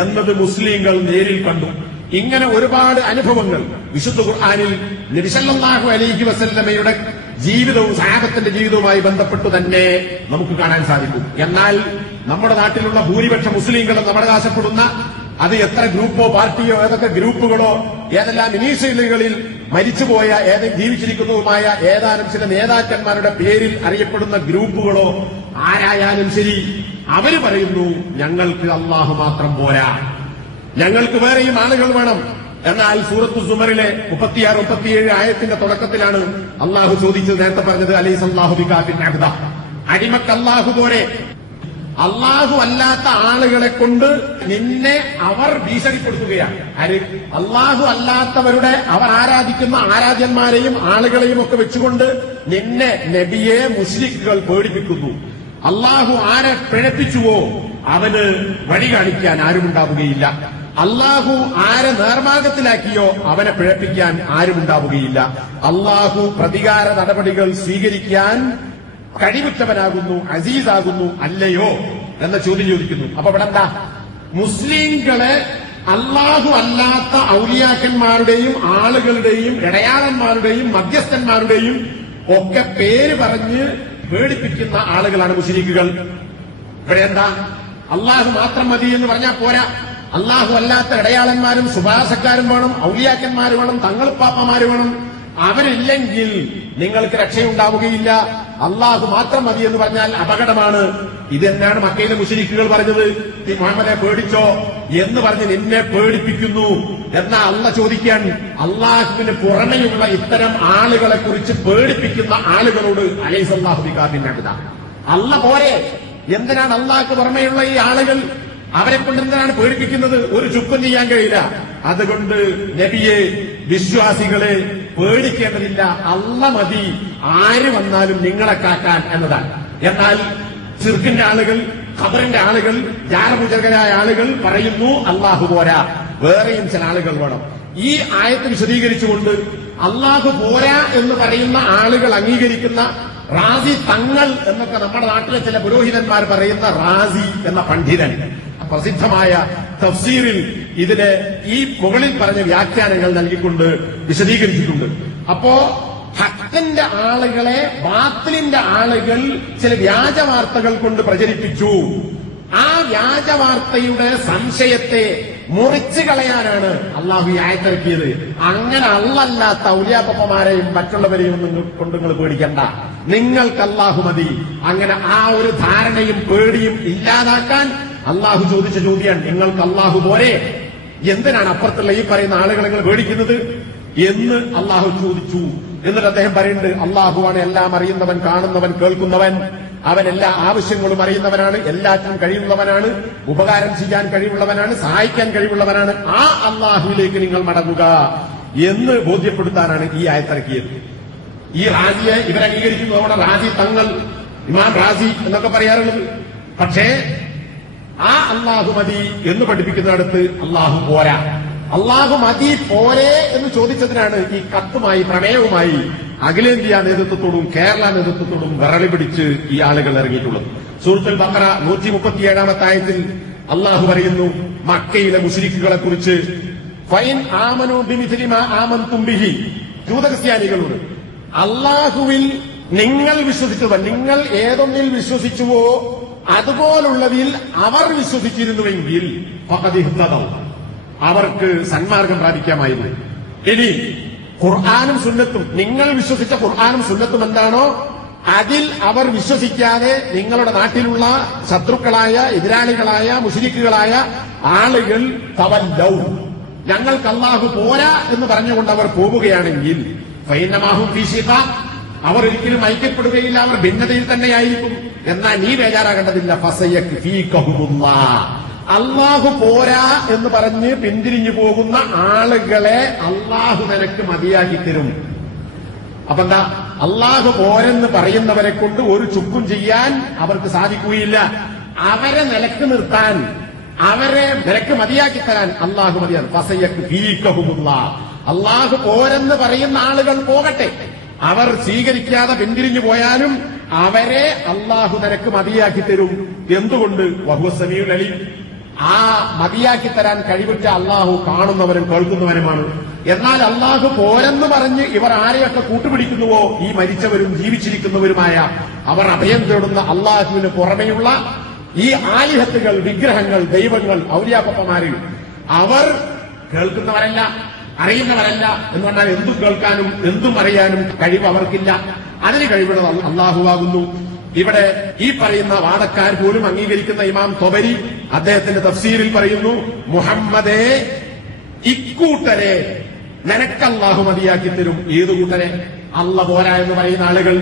എന്നത് മുസ്ലിങ്ങൾ നേരിൽ കണ്ടു. ഇങ്ങനെ ഒരുപാട് അനുഭവങ്ങൾ വിശുദ്ധ ഖുർആനിൽ നബി സല്ലല്ലാഹു അലൈഹി വസല്ലമയുടെ ജീവിതവും സഹാബത്തിന്റെ ജീവിതവുമായി ബന്ധപ്പെട്ടു തന്നെ നമുക്ക് കാണാൻ സാധിക്കും. എന്നാൽ നമ്മുടെ നാട്ടിലുള്ള ഭൂരിപക്ഷ മുസ്ലിങ്ങളും നമ്മൾ അവകാശപ്പെടുന്ന അത് എത്ര ഗ്രൂപ്പോ പാർട്ടിയോ ഏതൊക്കെ ഗ്രൂപ്പുകളോ ഏതെല്ലാം ഇനീഷ്യലുകളിൽ മരിച്ചുപോയ ജീവിച്ചിരിക്കുന്നതുമായ ഏതാനും ചില നേതാക്കന്മാരുടെ പേരിൽ അറിയപ്പെടുന്ന ഗ്രൂപ്പുകളോ ആരായാലും ശരി, അവര് പറയുന്നു ഞങ്ങൾക്ക് അള്ളാഹു മാത്രം പോരാ, ഞങ്ങൾക്ക് വേറെയും ആളുകൾ വേണം. എന്നാൽ സൂറത്തു സുമറിലെ 36-37 ആയത്തിന്റെ തുടക്കത്തിലാണ് അള്ളാഹു ചോദിച്ചത്, നേരത്തെ പറഞ്ഞത് അലൈസല്ലാഹു ബികാഫിൻ അബ്ദ, അടിമക്ക് അള്ളാഹു പോരെ? അള്ളാഹു അല്ലാത്ത ആളുകളെ കൊണ്ട് നിന്നെ അവർ ഭീഷണിപ്പെടുത്തുകയാണ്. ആര്? അള്ളാഹു അല്ലാത്തവരുടെ അവർ ആരാധിക്കുന്ന ആരാധ്യന്മാരെയും ആളുകളെയും ഒക്കെ വെച്ചുകൊണ്ട് നിന്നെ നബിയെ മുശ്രിക്കുകൾ പേടിപ്പിക്കുന്നു. അള്ളാഹു ആരെ പിഴപ്പിച്ചുവോ അവന് വഴി കാണിക്കാൻ ആരുമുണ്ടാവുകയില്ല. അള്ളാഹു ആരെ നേർമാർഗത്തിലാക്കിയോ അവനെ പിഴപ്പിക്കാൻ ആരുമുണ്ടാവുകയില്ല. അള്ളാഹു പ്രതികാര നടപടികൾ സ്വീകരിക്കാൻ കഴിവുറ്റവനാകുന്നു, അസീസാകുന്നു, അല്ലയോ എന്ന ചോദ്യം ചോദിക്കുന്നു. അപ്പൊ ഇവിടെ എന്താ? മുസ്ലിങ്ങളെ അള്ളാഹു അല്ലാത്ത ഔലിയാക്കന്മാരുടെയും ആളുകളുടെയും ഇടയാളന്മാരുടെയും മധ്യസ്ഥന്മാരുടെയും ഒക്കെ പേര് പറഞ്ഞ് പേടിപ്പിക്കുന്ന ആളുകളാണ് മുശ്രിക്കുകൾ. ഇവിടെ എന്താ? അള്ളാഹു മാത്രം മതി എന്ന് പറഞ്ഞാൽ പോരാ, അള്ളാഹു അല്ലാത്ത ഇടയാളന്മാരും ശുപാർശക്കാരും വേണം, ഔലിയാക്കന്മാർ വേണം, തങ്ങൾപ്പാപ്പമാര് വേണം. അവരില്ലെങ്കിൽ നിങ്ങൾക്ക് രക്ഷയുണ്ടാവുകയില്ല. അള്ളാഹു മാത്രം മതി എന്ന് പറഞ്ഞാൽ അപകടമാണ്. ഇതെന്നാണ് മക്കയിലെ മുശ്രിക്കുകൾ പറഞ്ഞത്, ഈ മുഹമ്മദെ പേടിച്ചോ എന്ന് പറഞ്ഞ് നിന്നെ പേടിപ്പിക്കുന്നു. എന്നാ അള്ള ചോദിക്കാൻ, അള്ളാഹുവിന് പുറമെയുള്ള ഇത്തരം ആളുകളെ കുറിച്ച് പേടിപ്പിക്കുന്ന ആളുകളോട് അലൈസല്ലാഹു ബികാഫിൻ അബ്ദ, അള്ള പോരെ, എന്തിനാണ് അള്ളാഹ്ക്ക് പുറമെയുള്ള ഈ ആളുകൾ, അവരെ കൊണ്ട് എന്തിനാണ് പേടിപ്പിക്കുന്നത്? ഒരു ചുക്കും ചെയ്യാൻ കഴിയില്ല. അതുകൊണ്ട് നബിയെ, വിശ്വാസികളെ പേടിക്കേണ്ടതില്ല, അള്ള മതി ആര് വന്നാലും നിങ്ങളെ കാക്കാൻ എന്നതാണ്. എന്നാൽ ശിർക്കിന്റെ ആളുകൾ, ഖബറിന്റെ ആളുകൾ, ജാരപൂജകരായ ആളുകൾ പറയുന്നു അള്ളാഹു പോരാ, വേറെയും ചില ആളുകൾ വേണം. ഈ ആയത്ത് വിശദീകരിച്ചുകൊണ്ട് അള്ളാഹു പോരാ എന്ന് പറയുന്ന ആളുകൾ അംഗീകരിക്കുന്ന റാസി തങ്ങൾ എന്നൊക്കെ നമ്മുടെ നാട്ടിലെ ചില പുരോഹിതന്മാർ പറയുന്ന റാസി എന്ന പണ്ഡിതൻ പ്രസിദ്ധമായ തഫ്സീറിൽ ഇതിന് ഈ മുകളിൽ പറഞ്ഞ വ്യാഖ്യാനങ്ങൾ നൽകിക്കൊണ്ട് വിശദീകരിച്ചിട്ടുണ്ട്. അപ്പോ ഹക്കിന്റെ ആളുകളെ ബാത്തിലിന്റെ ആളുകൾ ചില വ്യാജ വാർത്തകൾ കൊണ്ട് പ്രചരിപ്പിച്ചു. ആ വ്യാജ വാർത്തയുടെ സംശയത്തെ മുറിച്ചു കളയാനാണ് അള്ളാഹു ആയത്തിറക്കിയത്. അങ്ങനെ അള്ളല്ലാത്ത ഔലിയാപ്പന്മാരെയും മറ്റുള്ളവരെയും കൊണ്ട് നിങ്ങൾ പേടിക്കണ്ട, നിങ്ങൾക്ക് അള്ളാഹു മതി. അങ്ങനെ ആ ഒരു ധാരണയും പേടിയും ഇല്ലാതാക്കാൻ അള്ളാഹു ചോദിച്ച ചോദ്യമാണ്, നിങ്ങൾക്ക് അള്ളാഹു പോരെ, എന്തിനാണ് അപ്പുറത്തുള്ള ഈ പറയുന്ന ആളുകളെ നിങ്ങൾ പേടിക്കുന്നത് എന്ന് അള്ളാഹു ചോദിച്ചു. എന്നിട്ട് അദ്ദേഹം പറയുന്നുണ്ട്, അള്ളാഹുവാണ് എല്ലാം അറിയുന്നവൻ, കാണുന്നവൻ, കേൾക്കുന്നവൻ. അവൻ എല്ലാ ആവശ്യങ്ങളും അറിയുന്നവനാണ്, എല്ലാറ്റിനും കഴിവുള്ളവനാണ്, ഉപകാരം ചെയ്യാൻ കഴിവുള്ളവനാണ്, സഹായിക്കാൻ കഴിവുള്ളവനാണ്. ആ അള്ളാഹുവിലേക്ക് നിങ്ങൾ മടങ്ങുക എന്ന് ബോധ്യപ്പെടുത്താനാണ് ഈ ആയത്തിറക്കിയത്. ഈ റാസിയെ ഇവരംഗീകരിക്കുന്നതോടെ റാസി തങ്ങൾ, ഇമാം റാസി എന്നൊക്കെ പറയാറുള്ളത്. പക്ഷേ ആ അള്ളാഹു മതി എന്ന് പഠിപ്പിക്കുന്നിടത്ത് അള്ളാഹു പോരാ, അള്ളാഹു മതി പോരെ എന്ന് ചോദിച്ചതിനാണ് ഈ കത്തുമായി, പ്രമേയവുമായി അഖിലേന്ത്യാ നേതൃത്വത്തോടും കേരള നേതൃത്വത്തോടും വിറളി പിടിച്ച് ഈ ആളുകൾ ഇറങ്ങിയിട്ടുള്ളത്. സൂറത്തുൽ ബഖറ 137 ആയത്തിൽ അള്ളാഹു പറയുന്നു മക്കയിലെ മുശ്രിക്കുകളെ കുറിച്ച്, ഫൈൻ ആമനു ബിമിസ്ലി മാ ആമൻതും ബിഹി, ജൂതക്രിസ്ത്യാനികളോട് അള്ളാഹുവിൽ നിങ്ങൾ വിശ്വസിച്ചവർ, നിങ്ങൾ ഏതൊന്നിൽ വിശ്വസിച്ചുവോ അതുപോലുള്ളതിൽ അവർ വിശ്വസിച്ചിരുന്നുവെങ്കിൽ ഫഖദ് ഇഹ്തദൗ, അവർക്ക് സന്മാർഗം പ്രാപിക്കാമായിരുന്നു. ഇനി ഖുർആനും സുന്നത്തും, നിങ്ങൾ വിശ്വസിച്ച ഖുർആനും സുന്നത്തും എന്താണോ അതിൽ അവർ വിശ്വസിക്കാതെ നിങ്ങളുടെ നാട്ടിലുള്ള ശത്രുക്കളായ, എതിരാളികളായ, മുശ്രിക്കുകളായ ആളുകൾ തവല്ലൗ, ഞങ്ങൾക്ക് അല്ലാഹു പോരാ എന്ന് പറഞ്ഞുകൊണ്ട് അവർ പോവുകയാണെങ്കിൽ ഫൈനമാഹും ഫീ ശിഖാഖ്, അവർ ഒരിക്കലും ഐക്യപ്പെടുകയില്ല, അവർ ഭിന്നതയിൽ തന്നെയായിരിക്കും. എന്നാൽ നീ ബേജാറാകേണ്ടതില്ല, ഫസയക്ഫീകഹുമുല്ലാഹ്, അള്ളാഹു പോരാ എന്ന് പറഞ്ഞ് പിന്തിരിഞ്ഞു പോകുന്ന ആളുകളെ അള്ളാഹു നിനക്ക് മതിയാക്കി തരും. അപ്പൊ എന്താ, അള്ളാഹു പോരെന്ന് പറയുന്നവരെ കൊണ്ട് ഒരു ചുക്കും ചെയ്യാൻ അവർക്ക് സാധിക്കുകയില്ല. അവരെ നിലക്ക് നിർത്താൻ, അവരെ നിലക്ക് മതിയാക്കി തരാൻ അള്ളാഹു മതിയാണ്. ഫസയക്ഫീകഹുമുല്ലാഹ്, അള്ളാഹു പോരെന്ന് പറയുന്ന ആളുകൾ പോകട്ടെ, അവർ സ്വീകരിക്കാതെ പിന്തിരിഞ്ഞു പോയാലും അവരെ അള്ളാഹു നിനക്ക് മതിയാക്കി തരും. എന്തുകൊണ്ട്? വഹുവ സമീഉൽ അലീം, ആ മതിയാക്കി തരാൻ കഴിവുറ്റ അള്ളാഹു കാണുന്നവരും കേൾക്കുന്നവനുമാണ്. എന്നാൽ അള്ളാഹു പോരെന്ന് പറഞ്ഞ് ഇവർ ആരെയൊക്കെ കൂട്ടുപിടിക്കുന്നുവോ, ഈ മരിച്ചവരും ജീവിച്ചിരിക്കുന്നവരുമായ അവർ അഭയം തേടുന്ന അള്ളാഹുവിന് പുറമെയുള്ള ഈ ആലിഹത്തുകൾ, വിഗ്രഹങ്ങൾ, ദൈവങ്ങൾ, ഔലിയാപ്പന്മാര്, അവർ കേൾക്കുന്നവരല്ല, അറിയുന്നവരല്ല. എന്ന് പറഞ്ഞാൽ എന്തും കേൾക്കാനും എന്തും അറിയാനും കഴിവ് അവർക്കില്ല. അതിന് കഴിവുള്ളത് അള്ളാഹുവാകുന്നു. ഇവിടെ ഈ പറയുന്ന വാദക്കാർ പോലും അംഗീകരിക്കുന്ന ഇമാം തൊബരി അദ്ദേഹത്തിന്റെ തഫ്സീറിൽ പറയുന്നു, മുഹമ്മദേ, ഇക്കൂട്ടരെ നിനക്ക് അള്ളാഹു മതിയാക്കി തരും. ഏത് കൂട്ടരെ? അള്ള പോരാ എന്ന് പറയുന്ന ആളുകൾ,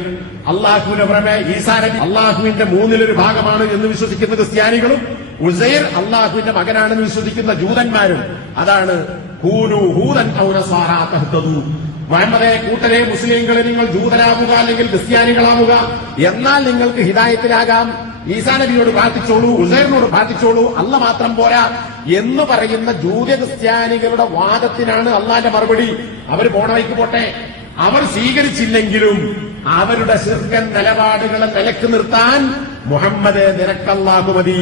അള്ളാഹുവിന്റെ പുറമെ ഈസാ നബി അള്ളാഹുവിന്റെ മൂന്നിലൊരു ഭാഗമാണ് എന്ന് വിശ്വസിക്കുന്ന ക്രിസ്ത്യാനികളും, ഉസൈർ അള്ളാഹുവിന്റെ മകനാണെന്ന് വിശ്വസിക്കുന്ന ജൂതന്മാരും. അതാണ് ഹൂനു ഹൂദൻ ഔ നസാറാ തഹ്തദൂ, മുഹമ്മദേ കൂട്ടരെ, മുസ്ലിംകളെ നിങ്ങൾ ജൂതരാകുക അല്ലെങ്കിൽ ക്രിസ്ത്യാനികളാവുക, എന്നാൽ നിങ്ങൾക്ക് ഹിദായത്തിലാകാം. ഈസാ നബിയോട് പ്രാർത്ഥിച്ചോളൂ, ഉസൈറിനോട് പ്രാർത്ഥിച്ചോളൂ, അള്ള മാത്രം പോരാ എന്ന് പറയുന്ന ജൂത ക്രിസ്ത്യാനികളുടെ വാദത്തിനാണ് അള്ളാന്റെ മറുപടി. അവർ പോണ വഴിക്ക് പോട്ടെ, അവർ സ്വീകരിച്ചില്ലെങ്കിലും അവരുടെ ശിർക്കൻ നിലപാടുകളെ നിലക്ക് നിർത്താൻ മുഹമ്മദ് നിനക്കല്ലാഹു മതി.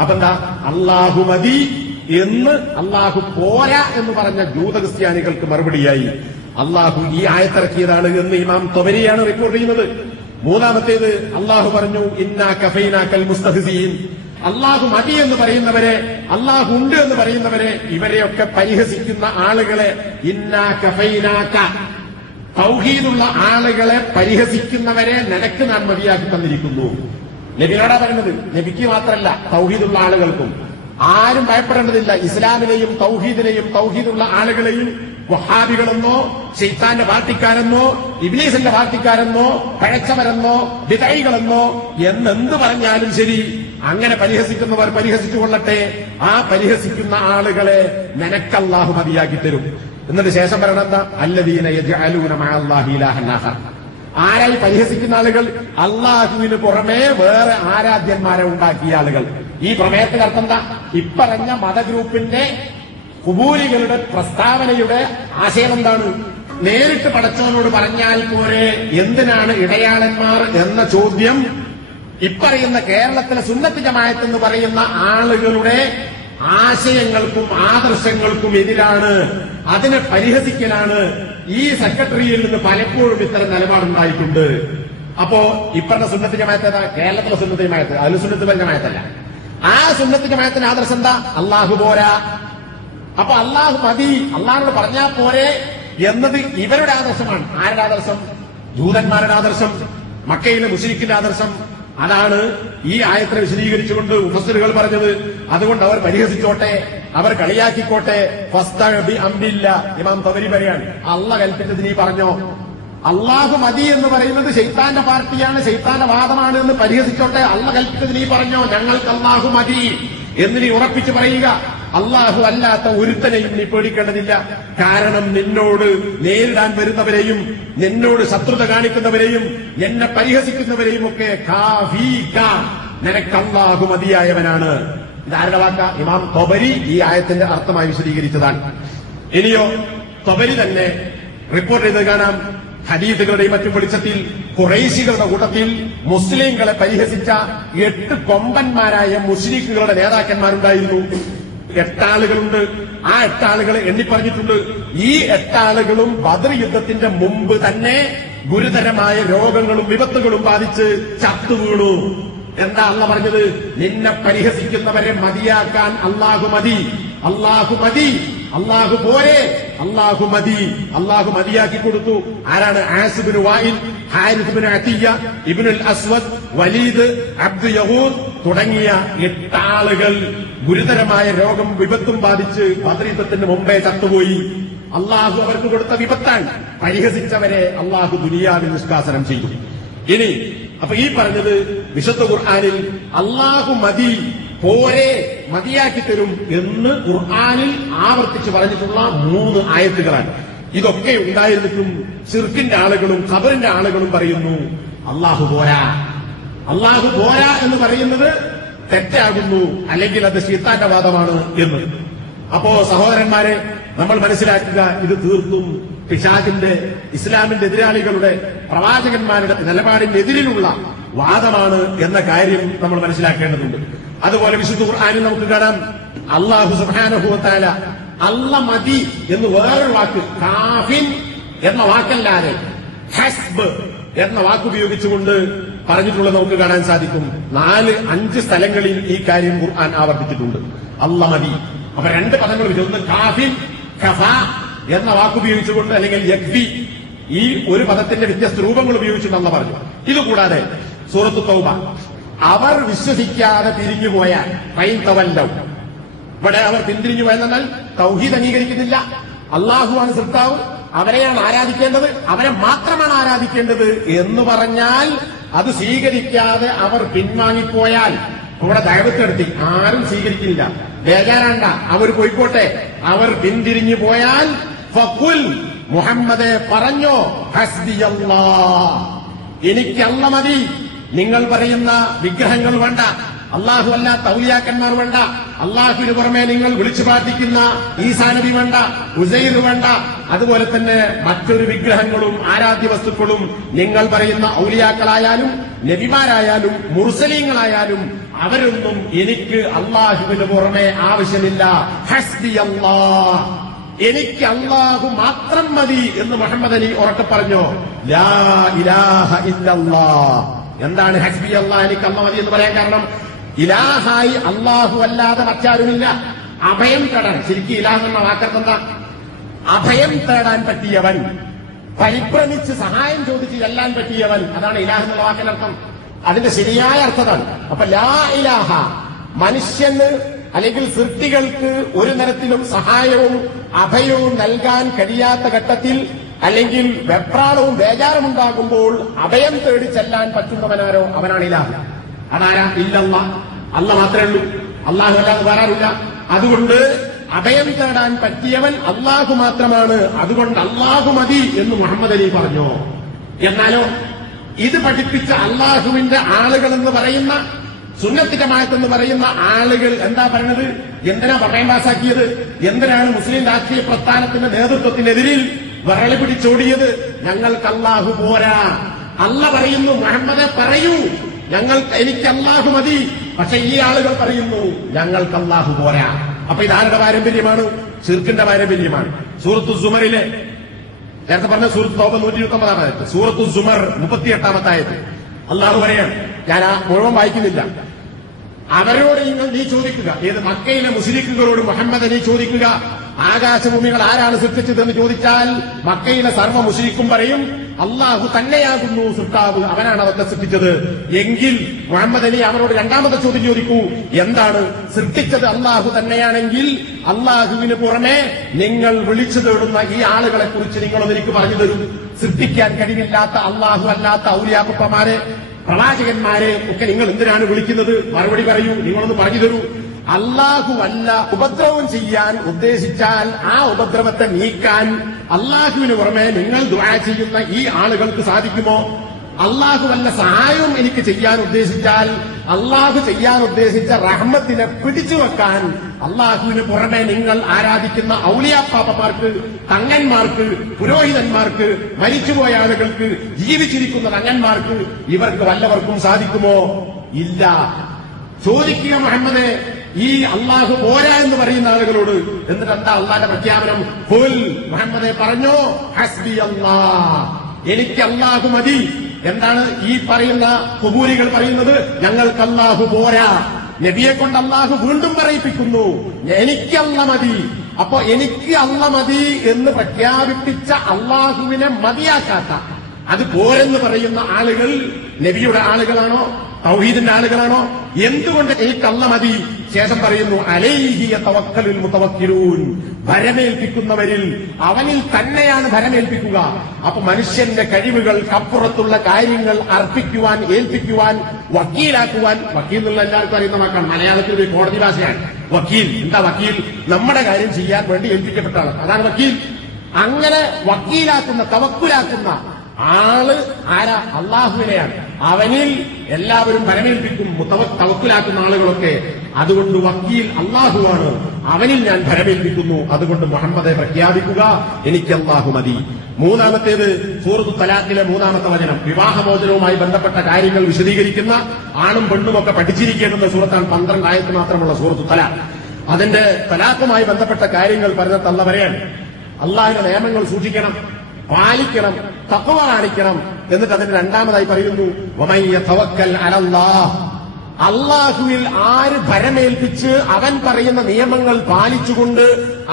അപ്പൊ എന്താ, അള്ളാഹു മതി എന്ന് അള്ളാഹു പോരാ എന്ന് പറഞ്ഞ ജൂത ക്രിസ്ത്യാനികൾക്ക് മറുപടിയായി അള്ളാഹു ഈ ആയത്തിറക്കിയതാണ് എന്ന് ഇമാം തൊബരിയാണ് റിപ്പോർട്ട് ചെയ്യുന്നത്. മൂന്നാമത്തേത് അള്ളാഹു പറഞ്ഞു, ഇന്നാ കഫൈനാക്കൽ മുസ്തഹ്സിഈൻ, അള്ളാഹു മതി എന്ന് പറയുന്നവരെ, അള്ളാഹു ഉണ്ട് എന്ന് പറയുന്നവരെ, ഇവരെയൊക്കെ പരിഹസിക്കുന്ന ആളുകളെ ഇന്നാ കഫൈനാക്ക, തൗഹീദുള്ള ആളുകളെ പരിഹസിക്കുന്നവരെ നിനക്ക് ഞാൻ മതിയാക്കി തന്നിരിക്കുന്നു. നബിയോടാ പറയുന്നത്. നബിക്ക് മാത്രമല്ല, തൗഹീദുള്ള ആളുകൾക്കും. ആരും ഭയപ്പെടേണ്ടതില്ല. ഇസ്ലാമിനെയും തൗഹീദിനെയും തൗഹീദുള്ള ആളുകളെയും വഹാബികളെന്നോ ശൈത്താന്റെ പാർട്ടിക്കാരെന്നോ ഇബ്ലീസിന്റെ പാർട്ടിക്കാരെന്നോ പഴച്ചവരെന്നോ ബിദഈകളെന്നോ എന്നെന്ത് പറഞ്ഞാലും ശരി, അങ്ങനെ പരിഹസിക്കുന്നവർ പരിഹസിച്ചു കൊള്ളട്ടെ. ആ പരിഹസിക്കുന്ന ആളുകളെ നിനക്കല്ലാഹു മതിയാക്കി തരും. എന്നിട്ട് ശേഷം പറയണെന്താ? അല്ലദീന യജ്അലൂന മഅല്ലാഹി ഇലാഹൻ ആഖർ. ആരായി പരിഹസിക്കുന്ന ആളുകൾ? അള്ളാഹുവിന് പുറമെ വേറെ ആരാധ്യന്മാരെ ഉണ്ടാക്കിയ ആളുകൾ. ഈ പ്രമേയത്തിന്റെ അർത്ഥം എന്താ? ഇപ്പറഞ്ഞ മതഗ്രൂപ്പിന്റെ കുബൂലികളുടെ പ്രസ്താവനയുടെ ആശയം എന്താണ്? നേരിട്ട് പടച്ചവനോട് പറഞ്ഞാൽ പോരെ, എന്തിനാണ് ഇടയാളന്മാർ എന്ന ചോദ്യം ഇപ്പറയുന്ന കേരളത്തിലെ സുന്നത്ത് ജമാഅത്ത് എന്ന് പറയുന്ന ആളുകളുടെ ആശയങ്ങൾക്കും ആദർശങ്ങൾക്കും എതിരാണ്. അതിനെ പരിഹസിക്കലാണ്. ഈ സെക്രട്ടറിയിൽ നിന്ന് പലപ്പോഴും ഇത്തരം നിലപാടുണ്ടായിട്ടുണ്ട്. അപ്പോ ഇപ്പറഞ്ഞ സുന്നത്ത് ജമാഅത്ത് ഏതാ? കേരളത്തിലെ സുന്നത്ത് ജമാഅത്ത്, അതിൽ സുന്നത്ത് വൽ ജമാഅത്തല്ല. ആ സുന്നത്ത് ജമാഅത്തിന്റെ ആദർശം എന്താ? അള്ളാഹു പോരാ. അപ്പൊ അള്ളാഹു മതി, അള്ളാഹിനോട് പറഞ്ഞാൽ പോരെ എന്നത് ഇവരുടെ ആദർശമാണ്. ആരുടെ ആദർശം? ജൂതന്മാരുടെ ആദർശം, മക്കയിലെ മുശ്രിക്കിന്റെ ആദർശം. അതാണ് ഈ ആയത്തിനെ വിശദീകരിച്ചുകൊണ്ട് മുഫസ്സിറുകൾ പറഞ്ഞത്. അതുകൊണ്ട് അവർ പരിഹസിച്ചോട്ടെ, അവർ കളിയാക്കിക്കോട്ടെ. ഫസ്തഅബി അംരില്ല. ഇമാം തബരി പറയാണ്, അള്ളാഹ് കൽപ്പിച്ചത് നീ പറഞ്ഞോ. അള്ളാഹു മതി എന്ന് പറയുന്നത് ശൈത്താന്റെ പാർട്ടിയാണ്, ശൈത്താന്റെ വാദമാണ് എന്ന് പരിഹസിച്ചോട്ടെ. അള്ളാഹ് കൽപ്പിച്ചത് നീ പറഞ്ഞോ, ഞങ്ങൾക്ക് അള്ളാഹു മതി എന്ന് നീ ഉറപ്പിച്ച് പറയുക. അള്ളാഹു അല്ലാത്ത ഒരുത്തനെയും നീ പേടിക്കേണ്ടതില്ല. കാരണം നിന്നോട് നേരിടാൻ വരുന്നവരെയും നിന്നോട് ശത്രുത കാണിക്കുന്നവരെയും എന്നെ പരിഹസിക്കുന്നവരെയും ഒക്കെ നിനക്ക് അള്ളാഹു മതിയായവനാണ്. ഇതാരുടെ വാക്ക? ഇമാം തൊബരി ഈ ആയത്തിന്റെ അർത്ഥമായി വിശദീകരിച്ചതാണ്. ഇനിയോ തൊബരി തന്നെ റിപ്പോർട്ട് ചെയ്ത് കാണാം. ഹദീസുകളുടെയും മറ്റും വെളിച്ചത്തിൽ ഖുറൈശികളുടെ കൂട്ടത്തിൽ മുസ്ലിംകളെ പരിഹസിച്ച 8 കൊമ്പന്മാരായ മുശ്രിക്കുകളുടെ നേതാക്കന്മാരുണ്ടായിരുന്നു. 8 ആളുകളുണ്ട്. ആ 8 ആളുകളെ എണ്ണിപ്പറഞ്ഞിട്ടുണ്ട്. ഈ 8 ആളുകളും ബദർ യുദ്ധത്തിന്റെ മുമ്പ് തന്നെ ഗുരുതരമായ രോഗങ്ങളും വിപത്തുകളും ബാധിച്ച് ചത്തുവീണു. എന്താ അള്ളാഹ് പറഞ്ഞത്? നിന്നെ പരിഹസിക്കുന്നവരെ മതിയാക്കാൻ അള്ളാഹു മതി, അള്ളാഹു മതി, അള്ളാഹു പോരെ, അള്ളാഹു മതി. അള്ളാഹു മതിയാക്കി കൊടുത്തു. ആരാണ്? ആസ് ഇബ്നു വായിൽ, ഹാരിസ് ഇബ്നു അത്തിയ്യ, ഇബ്നുൽ അസ്വദ്, വലീദ്, അബ്ദു യഹൂദ് തുടങ്ങിയ 8 ആളുകൾ ഗുരുതരമായ രോഗം വിപത്തും ബാധിച്ച് ബദർ യുദ്ധത്തിന് മുമ്പേ ചത്തുപോയി. അള്ളാഹു അവർക്ക് കൊടുത്ത വിപത്താണ്. പരിഹസിച്ചവരെ അള്ളാഹു ദുനിയാവിൽ നിഷ്കാസനം ചെയ്തു. ഇനി അപ്പൊ ഈ പറഞ്ഞത് വിശുദ്ധ ഖുർആനിൽ അള്ളാഹു മതി, പോരെ, മതിയാക്കി തരും എന്ന് ഖുർആനിൽ ആവർത്തിച്ച് പറഞ്ഞിട്ടുള്ള 3 ആയത്തുകളാണ്. ഇതൊക്കെ ഉണ്ടായിരുന്നിട്ടും ശിർക്കിന്റെ ആളുകളും ഖബറിന്റെ ആളുകളും പറയുന്നു അള്ളാഹു പോരാ. അള്ളാഹു പോരാ എന്ന് പറയുന്നത് തെറ്റാകുന്നു, അല്ലെങ്കിൽ അത് ശൈത്താന്റെ വാദമാണ് എന്ന്. അപ്പോ സഹോദരന്മാരെ, നമ്മൾ മനസ്സിലാക്കുക, ഇത് തീർത്തും പിശാചിന്റെ, ഇസ്ലാമിന്റെ എതിരാളികളുടെ, പ്രവാചകന്മാരുടെ നിലപാടിന്റെ എതിരിലുള്ള വാദമാണ് എന്ന കാര്യം നമ്മൾ മനസ്സിലാക്കേണ്ടതുണ്ട്. അതുപോലെ വിശുദ്ധ ഖുർആനിൽ നമുക്ക് കാണാം അല്ലാഹു സുബ്ഹാനഹു വ തആല അല്ല മതി എന്ന് വേറൊരു വാക്ക്, കാഫിൻ എന്ന വാക്കല്ലാതെ ഹസ്ബ് എന്ന വാക്കുപയോഗിച്ചുകൊണ്ട് പറഞ്ഞിട്ടുള്ളത് നമുക്ക് കാണാൻ സാധിക്കും. 4-5 സ്ഥലങ്ങളിൽ ഈ കാര്യം ഖുർആൻ ആവർത്തിച്ചിട്ടുണ്ട്. അല്ല മതി. അപ്പൊ 2 പദങ്ങൾ ഒന്ന് കാഫിൻ, കഫ എന്ന വാക്കുപയോഗിച്ചുകൊണ്ട്, അല്ലെങ്കിൽ യക്ഫി, ഈ ഒരു പദത്തിന്റെ വ്യത്യസ്ത രൂപങ്ങൾ ഉപയോഗിച്ചുകൊണ്ട് അല്ല പറഞ്ഞു. ഇതുകൂടാതെ സൂറത്ത് തൗബ, അവർ വിശ്വസിക്കാതെ പിരിഞ്ഞുപോയാൽ ഫൈൻതവല്ലൗ, ഇവിടെ അവർ പിന്തിരിഞ്ഞു പോയെന്നാൽ തൗഹീദ് അംഗീകരിക്കുന്നില്ല, അള്ളാഹുവാണ് സൃഷ്ടാവ്, അവരെയാണ് ആരാധിക്കേണ്ടത്, അവരെ മാത്രമാണ് ആരാധിക്കേണ്ടത് എന്ന് പറഞ്ഞാൽ അത് സ്വീകരിക്കാതെ അവർ പിൻവാങ്ങിപ്പോയാൽ, ഇവിടെ ദയവത്തെടുത്തി ആരും സ്വീകരിക്കില്ല, ബേജാറാണ്ട, അവർ പോയിക്കോട്ടെ, അവർ പിന്തിരിഞ്ഞു പോയാൽ ഫഖുൽ, മുഹമ്മദെ പറഞ്ഞോ, ഹസ്ബിയല്ലാഹ്, എനിക്ക് അല്ലാഹ് മതി. നിങ്ങൾ പറയുന്ന വിഗ്രഹങ്ങൾ വേണ്ട, അള്ളാഹു അല്ലാത്ത ഔലിയാക്കന്മാർ വേണ്ട, അള്ളാഹുവിന് പുറമെ നിങ്ങൾ വിളിച്ചു പ്രാർത്ഥിക്കുന്ന ഈസാ നബി വേണ്ട, ഉസൈർ വേണ്ട, അതുപോലെ തന്നെ മറ്റൊരു വിഗ്രഹങ്ങളും ആരാധ്യ വസ്തുക്കളും നിങ്ങൾ പറയുന്ന ഔലിയാക്കളായാലും നബിമാരായാലും മുർസലീങ്ങളായാലും അവരൊന്നും എനിക്ക് അള്ളാഹുവിന് പുറമെ ആവശ്യമില്ല. ഹസ്ബി അല്ലാഹ്, എനിക്ക് അള്ളാഹു മാത്രം മതി എന്ന് മുഹമ്മദ് അലി ഉറക്കെ പറഞ്ഞോ. ലാ ഇലാഹ ഇല്ലല്ലാഹ്. എന്താണ് ഹസ്ബി അല്ലാഹ്, എനിക്ക് അള്ളാഹ് മതി എന്ന് പറയാൻ കാരണം? ഇലാഹായി അള്ളാഹു അല്ലാതെ മറ്റാരുമില്ല. അഭയം തേടാൻ, ശരിക്കും ഇലാഹ് എന്ന വാക്കർത്ഥം എന്താ? അഭയം തേടാൻ പറ്റിയവൻ, പരിഭ്രമിച്ച് സഹായം ചോദിച്ച് ചെല്ലാൻ പറ്റിയവൻ, അതാണ് ഇലാഹ് എന്നുള്ള വാക്കിനർത്ഥം. അതിന്റെ ശരിയായ അർത്ഥതാണ്. അപ്പൊ ലാ ഇലാഹ, മനുഷ്യന് അല്ലെങ്കിൽ സൃഷ്ടികൾക്ക് ഒരു തരത്തിലും സഹായവും അഭയവും നൽകാൻ കഴിയാത്ത ഘട്ടത്തിൽ അല്ലെങ്കിൽ വെപ്രാളവും ബേജാറുമുണ്ടാകുമ്പോൾ അഭയം തേടി ചെല്ലാൻ പറ്റുന്നവനാരോ അവനാണ് ഇലാഹ്. അതാരാ? ഇല്ലല്ലാ, അല്ല മാത്രമേ ഉള്ളൂ, അല്ലാഹു അല്ലാതെ വരാറില്ല. അതുകൊണ്ട് അഭയം തേടാൻ പറ്റിയവൻ അല്ലാഹു മാത്രമാണ്. അതുകൊണ്ട് അല്ലാഹു മതി എന്ന് മുഹമ്മദ് അലി പറഞ്ഞു. എന്നാലോ ഇത് പഠിപ്പിച്ച അല്ലാഹുവിന്റെ ആളുകൾ എന്ന് പറയുന്ന സുന്നത്ത് ജമാഅത്ത് എന്ന് പറയുന്ന ആളുകൾ എന്താ പറയുന്നത്? എന്തിനാ പറയാൻ പാസാക്കിയത്? എന്തിനാണ് മുസ്ലിം രാഷ്ട്രീയ പ്രസ്ഥാനത്തിന്റെ നേതൃത്വത്തിനെതിരിൽ വിരളി പിടിച്ചോടിയത്? ഞങ്ങൾക്ക് അല്ലാഹു പോരാ. അല്ല പറയുന്നു, മുഹമ്മദെ പറയൂ, എനിക്ക് അല്ലാഹു മതി. പക്ഷെ ഈ ആളുകൾ പറയുന്നു ഞങ്ങൾക്ക് അല്ലാഹു പോരാ. അപ്പൊ ഇതാരുടെ പാരമ്പര്യമാണ്? ശിർക്കിന്റെ പാരമ്പര്യമാണ്. സൂറത്തു സുമറിലെ നേരത്തെ പറഞ്ഞ സൂറത്ത് തൗബ 129 സൂറത്തു സുമർ 38 ആയത്ത് അല്ലാഹു പറയാണ്, ഞാൻ ആ മുഴുവൻ വായിക്കുന്നില്ല. അവരോട് നീ ചോദിക്കുക, ഏത് മക്കയിലെ മുസ്ലിക്കുകളോട് മുഹമ്മദ് നീ ചോദിക്കുക, ആകാശഭൂമികൾ ആരാണ് സൃഷ്ടിച്ചതെന്ന് ചോദിച്ചാൽ മക്കയിലെ സർവ്വ മുസ്ലിക്കും പറയും അല്ലാഹു തന്നെയാകുന്നു സൃഷ്ടാവ്, അവനാണ് അതൊക്കെ സൃഷ്ടിച്ചത്. എങ്കിൽ മുഹമ്മദ് അലി അവരോട് രണ്ടാമത്തെ ചോദ്യം ചോദിക്കൂ, എന്താണ് സൃഷ്ടിച്ചത് അല്ലാഹു തന്നെയാണെങ്കിൽ അല്ലാഹുവിന് പുറമെ നിങ്ങൾ വിളിച്ചു തേടുന്ന ഈ ആളുകളെ കുറിച്ച് നിങ്ങളൊന്ന് എനിക്ക് പറഞ്ഞു തരൂ. സൃഷ്ടിക്കാൻ കഴിവില്ലാത്ത അല്ലാഹു അല്ലാത്ത ഔലിയാക്കുപ്പമാരെ, പ്രവാചകന്മാരെ ഒക്കെ നിങ്ങൾ എന്തിനാണ് വിളിക്കുന്നത്? മറുപടി പറയൂ, നിങ്ങളൊന്ന് പറഞ്ഞു തരൂ. അല്ലാഹു അല്ല ഉപദ്രവം ചെയ്യാൻ ഉദ്ദേശിച്ചാൽ ആ ഉപദ്രവത്തെ നീക്കാൻ അല്ലാഹുവിന് പുറമെ നിങ്ങൾ ദുആ ചെയ്യുന്ന ഈ ആളുകൾക്ക് സാധിക്കുമോ? അല്ലാഹു വല്ല സഹായവും എനിക്ക് ചെയ്യാൻ ഉദ്ദേശിച്ചാൽ അല്ലാഹു ചെയ്യാൻ ഉദ്ദേശിച്ച റഹ്മത്തിനെ പിടിച്ചു വെക്കാൻ അല്ലാഹുവിന് പുറമെ നിങ്ങൾ ആരാധിക്കുന്ന ഔലിയാപ്പാപ്പമാർക്ക്, തങ്ങന്മാർക്ക്, പുരോഹിതന്മാർക്ക്, മരിച്ചുപോയ ആളുകൾക്ക്, ജീവിച്ചിരിക്കുന്ന തങ്ങന്മാർക്ക്, ഇവർക്ക് വല്ലവർക്കും സാധിക്കുമോ? ഇല്ല. ചോദിക്കുക മുഹമ്മദെ, ഈ അല്ലാഹു പോരാ എന്ന് പറയുന്ന ആളുകളോട്. എന്നിട്ട് എന്താ അല്ലാഹുവിന്റെ പ്രഖ്യാപനം? ഖുൽ, മുഹമ്മദെ പറഞ്ഞോ, ഹസ്ബി അല്ലാഹ്, എനിക്ക് അല്ലാഹു മതി. എന്താണ് ഈ പറയുന്ന ഖുബൂരികൾ പറയുന്നത്? ഞങ്ങൾക്ക് അല്ലാഹു പോരാ. നബിയെ കൊണ്ട് അല്ലാഹു വീണ്ടും പറയിപ്പിക്കുന്നു, എനിക്ക് അല്ല മതി. അപ്പോ എനിക്ക് അല്ല മതി എന്ന് പ്രഖ്യാപിപ്പിച്ച അല്ലാഹുവിനെ മതിയാക്കാത്ത, അത് പോരെന്ന് പറയുന്ന ആളുകൾ നബിയുടെ ആളുകളാണോ? തൗഹീദിന്റെ ആളുകളാണോ? എന്തുകൊണ്ട് എനിക്ക് അല്ല മതി? ശേഷം പറയുന്നു അലൈഹി യതവക്കലുൽ മുതവക്കിലൂൻ, ഭരമേൽപ്പിക്കുന്നവരിൽ അവനിൽ തന്നെയാണ് ഭരമേൽപ്പിക്കുക. അപ്പൊ മനുഷ്യന്റെ കഴിവുകൾക്കപ്പുറത്തുള്ള കാര്യങ്ങൾ അർപ്പിക്കുവാൻ, ഏൽപ്പിക്കുവാൻ, വക്കീലാക്കുവാൻ. വക്കീൽ എന്നുള്ള എല്ലാവർക്കും അറിയുന്ന വാക്കാണ്, മലയാളത്തിൽ ഒരു കോടതി ഭാഷയാണ് വക്കീൽ. എന്താ വക്കീൽ? നമ്മുടെ കാര്യം ചെയ്യാൻ വേണ്ടി ഏൽപ്പിക്കപ്പെട്ടാണ്, അതാണ് വക്കീൽ. അങ്ങനെ വക്കീലാക്കുന്ന, തവക്കുലാക്കുന്ന ആള് ആരാ? അള്ളാഹുവിനെയാണ്. അവനിൽ എല്ലാവരും ഭരമേൽപ്പിക്കും, തവക്കുലാക്കുന്ന ആളുകളൊക്കെ. അതുകൊണ്ട് വക്കീൽ അള്ളാഹുവാണ്, അവനിൽ ഞാൻ ഭരമേൽപ്പിക്കുന്നു. അതുകൊണ്ട് മുഹമ്മദെ പ്രഖ്യാപിക്കുക, എനിക്ക് അള്ളാഹു മതി. മൂന്നാമത്തേത് സൂറത്തു തലാഖിലെ 3-ാമത്തെ വചനം, വിവാഹമോചനവുമായി ബന്ധപ്പെട്ട കാര്യങ്ങൾ വിശദീകരിക്കുന്ന, ആണും പെണ്ണുമൊക്കെ പഠിച്ചിരിക്കേണ്ടുന്ന സൂറത്താണ്. 12 ആയത്ത് മാത്രമുള്ള സൂറത്തു തലാഖ്. അതിന്റെ തലാഖുമായി ബന്ധപ്പെട്ട കാര്യങ്ങൾ പറഞ്ഞിട്ട് അല്ല പറയാണ്, അള്ളാഹിന്റെ നിയമങ്ങൾ സൂക്ഷിക്കണം, പാലിക്കണം, തഖ്വ കാണിക്കണം. എന്നിട്ട് അതിന് രണ്ടാമതായി പറയുന്നു വമൻ യതവക്കൽ അലല്ലാഹ്, അല്ലാഹുവിൽ ആര് ഭരമേൽപ്പിച്ച് അവൻ പറയുന്ന നിയമങ്ങൾ പാലിച്ചുകൊണ്ട്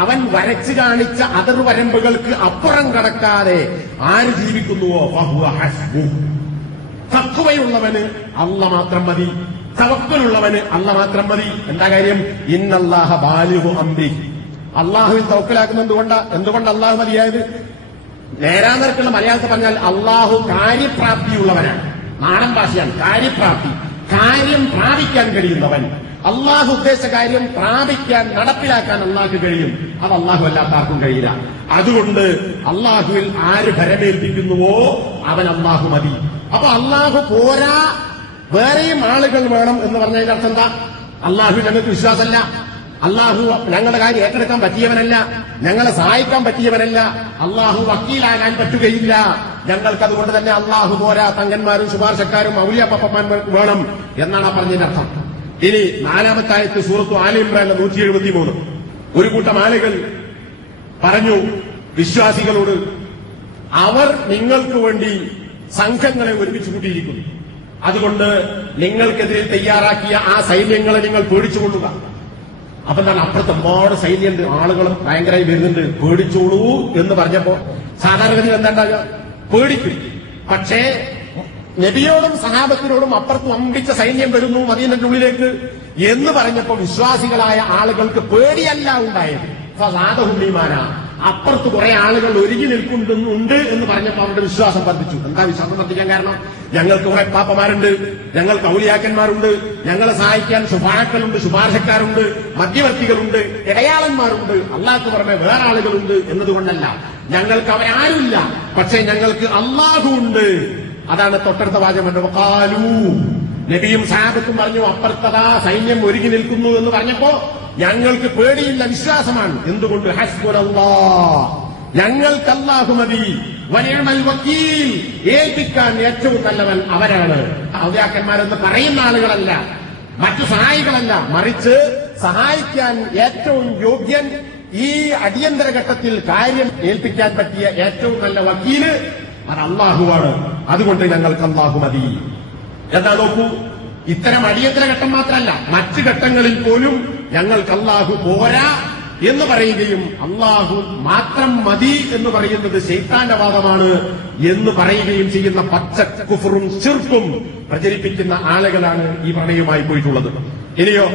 അവൻ വരച്ചു കാണിച്ച അതിർവരമ്പുകൾക്ക് അപ്പുറം കടക്കാതെ ആര് ജീവിക്കുന്നുവോ ഫഹുവ ഹസ്ബു, തഖ്വയുള്ളവന് അല്ല മാത്രം മതി, തവക്കലുള്ളവന് അല്ല മാത്രം മതി. എന്താ കാര്യം? ഇന്നല്ലാഹ ബാലിഗു അംരി, അള്ളാഹുവിൽ തവക്കലാക്കുന്ന എന്തുകൊണ്ട് അള്ളാഹു മതിയായത്? നേരാനേർക്കുള്ള മലയാളത്തിൽ പറഞ്ഞാൽ അള്ളാഹു കാര്യപ്രാപ്തിയുള്ളവനാണ്. നാടൻ ഭാഷയാണ് കാര്യപ്രാപ്തി. കാര്യം പ്രാപിക്കാൻ കഴിയുന്നവൻ. അള്ളാഹു ഉദ്ദേശിച്ച കാര്യം പ്രാപിക്കാൻ, നടപ്പിലാക്കാൻ അള്ളാഹു കഴിയും. അത് അള്ളാഹു അല്ലാത്ത ആർക്കും കഴിയില്ല. അതുകൊണ്ട് അള്ളാഹുവിൽ ആര് ഭരമേൽപ്പിക്കുന്നുവോ അവൻ അള്ളാഹു മതി. അപ്പൊ അള്ളാഹു പോരാ, വേറെയും ആളുകൾ വേണം എന്ന് പറഞ്ഞതിന്റെ അർത്ഥം എന്താ? അള്ളാഹു ഞങ്ങൾക്ക് വിശ്വാസമല്ല, അള്ളാഹു ഞങ്ങളുടെ കാര്യം ഏറ്റെടുക്കാൻ പറ്റിയവനല്ല, ഞങ്ങളെ സഹായിക്കാൻ പറ്റിയവനല്ല, അള്ളാഹു വക്കീലാകാൻ പറ്റുകയില്ല. ഞങ്ങൾക്ക് അതുകൊണ്ട് തന്നെ അള്ളാഹു പോരാ, തങ്ങന്മാരും ശുപാർശക്കാരും ഔലിയാപ്പന്മാർക്ക് വേണം എന്നാണ് ആ പറഞ്ഞതിന്റെ അർത്ഥം. ഇനി 4-ാമത്തെ ആയത്ത് സൂറത്തു ആല ഇംറാനിലെ 173. ഒരു കൂട്ടം ആളുകൾ പറഞ്ഞു വിശ്വാസികളോട്, അവർ നിങ്ങൾക്ക് വേണ്ടി സംഘങ്ങളെ ഒരുമിച്ച് കൂട്ടിയിരിക്കുന്നു, അതുകൊണ്ട് നിങ്ങൾക്കെതിരെ തയ്യാറാക്കിയ ആ സൈന്യങ്ങളെ നിങ്ങൾ പേടിച്ചുകൊള്ളുക. അപ്പൊ എന്താണ്? അപ്പുറത്ത് ഒരുപാട് സൈന്യമുണ്ട്, ആളുകളും ഭയങ്കരമായി വരുന്നുണ്ട്, പേടിച്ചോളൂ എന്ന് പറഞ്ഞപ്പോ സാധാരണഗതിയിൽ എന്താ ഉണ്ടാകുക? പേടിക്കും. പക്ഷേ നബിയോടും സഹാബത്തിനോടും അപ്പുറത്ത് അമ്പിച്ച സൈന്യം വരുന്നു മദീനയുടെ ഉള്ളിലേക്ക് എന്ന് പറഞ്ഞപ്പോ വിശ്വാസികളായ ആളുകൾക്ക് പേടിയല്ല ഉണ്ടായത്. ഫസാദഹും അപ്പുറത്ത് കുറെ ആളുകൾ ഒരുങ്ങി നിൽക്കുന്നുണ്ട് എന്ന് പറഞ്ഞപ്പോൾ അവരുടെ വിശ്വാസം വർദ്ധിച്ചു. എന്താ വിശ്വാസം വർദ്ധിക്കാൻ കാരണം? ഞങ്ങൾക്ക് കുറെ പാപ്പമാരുണ്ട്, ഞങ്ങൾക്ക് ഔലിയാക്കന്മാരുണ്ട്, ഞങ്ങളെ സഹായിക്കാൻ ശുപാർശകളുണ്ട്, ശുപാർശക്കാരുണ്ട്, മധ്യവർത്തികളുണ്ട്, ഇടയാളന്മാരുണ്ട്, അള്ളാഹ്ക്ക് പുറമെ വേറെ ആളുകളുണ്ട് എന്നതുകൊണ്ടല്ല. ഞങ്ങൾക്ക് അവരാരുമില്ല, പക്ഷേ ഞങ്ങൾക്ക് അള്ളാഹു ഉണ്ട്. അതാണ് തൊട്ടടുത്ത വാചകം. കാലൂ, നബിയും സഹാബത്തും പറഞ്ഞു അപ്പുറത്തതാ സൈന്യം ഒരുങ്ങി നിൽക്കുന്നു എന്ന് പറഞ്ഞപ്പോ ഞങ്ങൾക്ക് പേടിയില്ല, വിശ്വാസമാണ്. എന്തുകൊണ്ട്? ഹസ്ബുനല്ലാഹ്, ഞങ്ങൾക്ക് അല്ലാഹു മതി, വനിഅമൽ വക്കീൽ, ഏൽപ്പിക്കാൻ ഏറ്റവും നല്ലവൻ അവരാണ്. ഔലിയാക്കന്മാരെന്ന് പറയുന്ന ആളുകളല്ല, മറ്റു സഹായികളല്ല, മറിച്ച് സഹായിക്കാൻ ഏറ്റവും യോഗ്യൻ, ഈ അടിയന്തര ഘട്ടത്തിൽ കാര്യം ഏൽപ്പിക്കാൻ പറ്റിയ ഏറ്റവും നല്ല വക്കീല് അത് അല്ലാഹുവാണ്. അതുകൊണ്ട് ഞങ്ങൾക്ക് അല്ലാഹു മതി. എന്താ നോക്കൂ, ഇത്തരം അടിയന്തര ഘട്ടം മാത്രമല്ല, മറ്റു ഘട്ടങ്ങളിൽ പോലും ഞങ്ങൾക്ക് അല്ലാഹു പോരാ എന്ന് പറയുകയും അല്ലാഹു മാത്രം മതി എന്ന് പറയുന്നത് ശൈത്താന്റെ വാദമാണ് എന്ന് പറയുകയും ചെയ്യുന്ന പച്ച കുഫറും ശിർക്കും പ്രചരിപ്പിക്കുന്ന ആളുകളാണ് ഈ പ്രണയവുമായി പോയിട്ടുള്ളത്. ഇനിയോ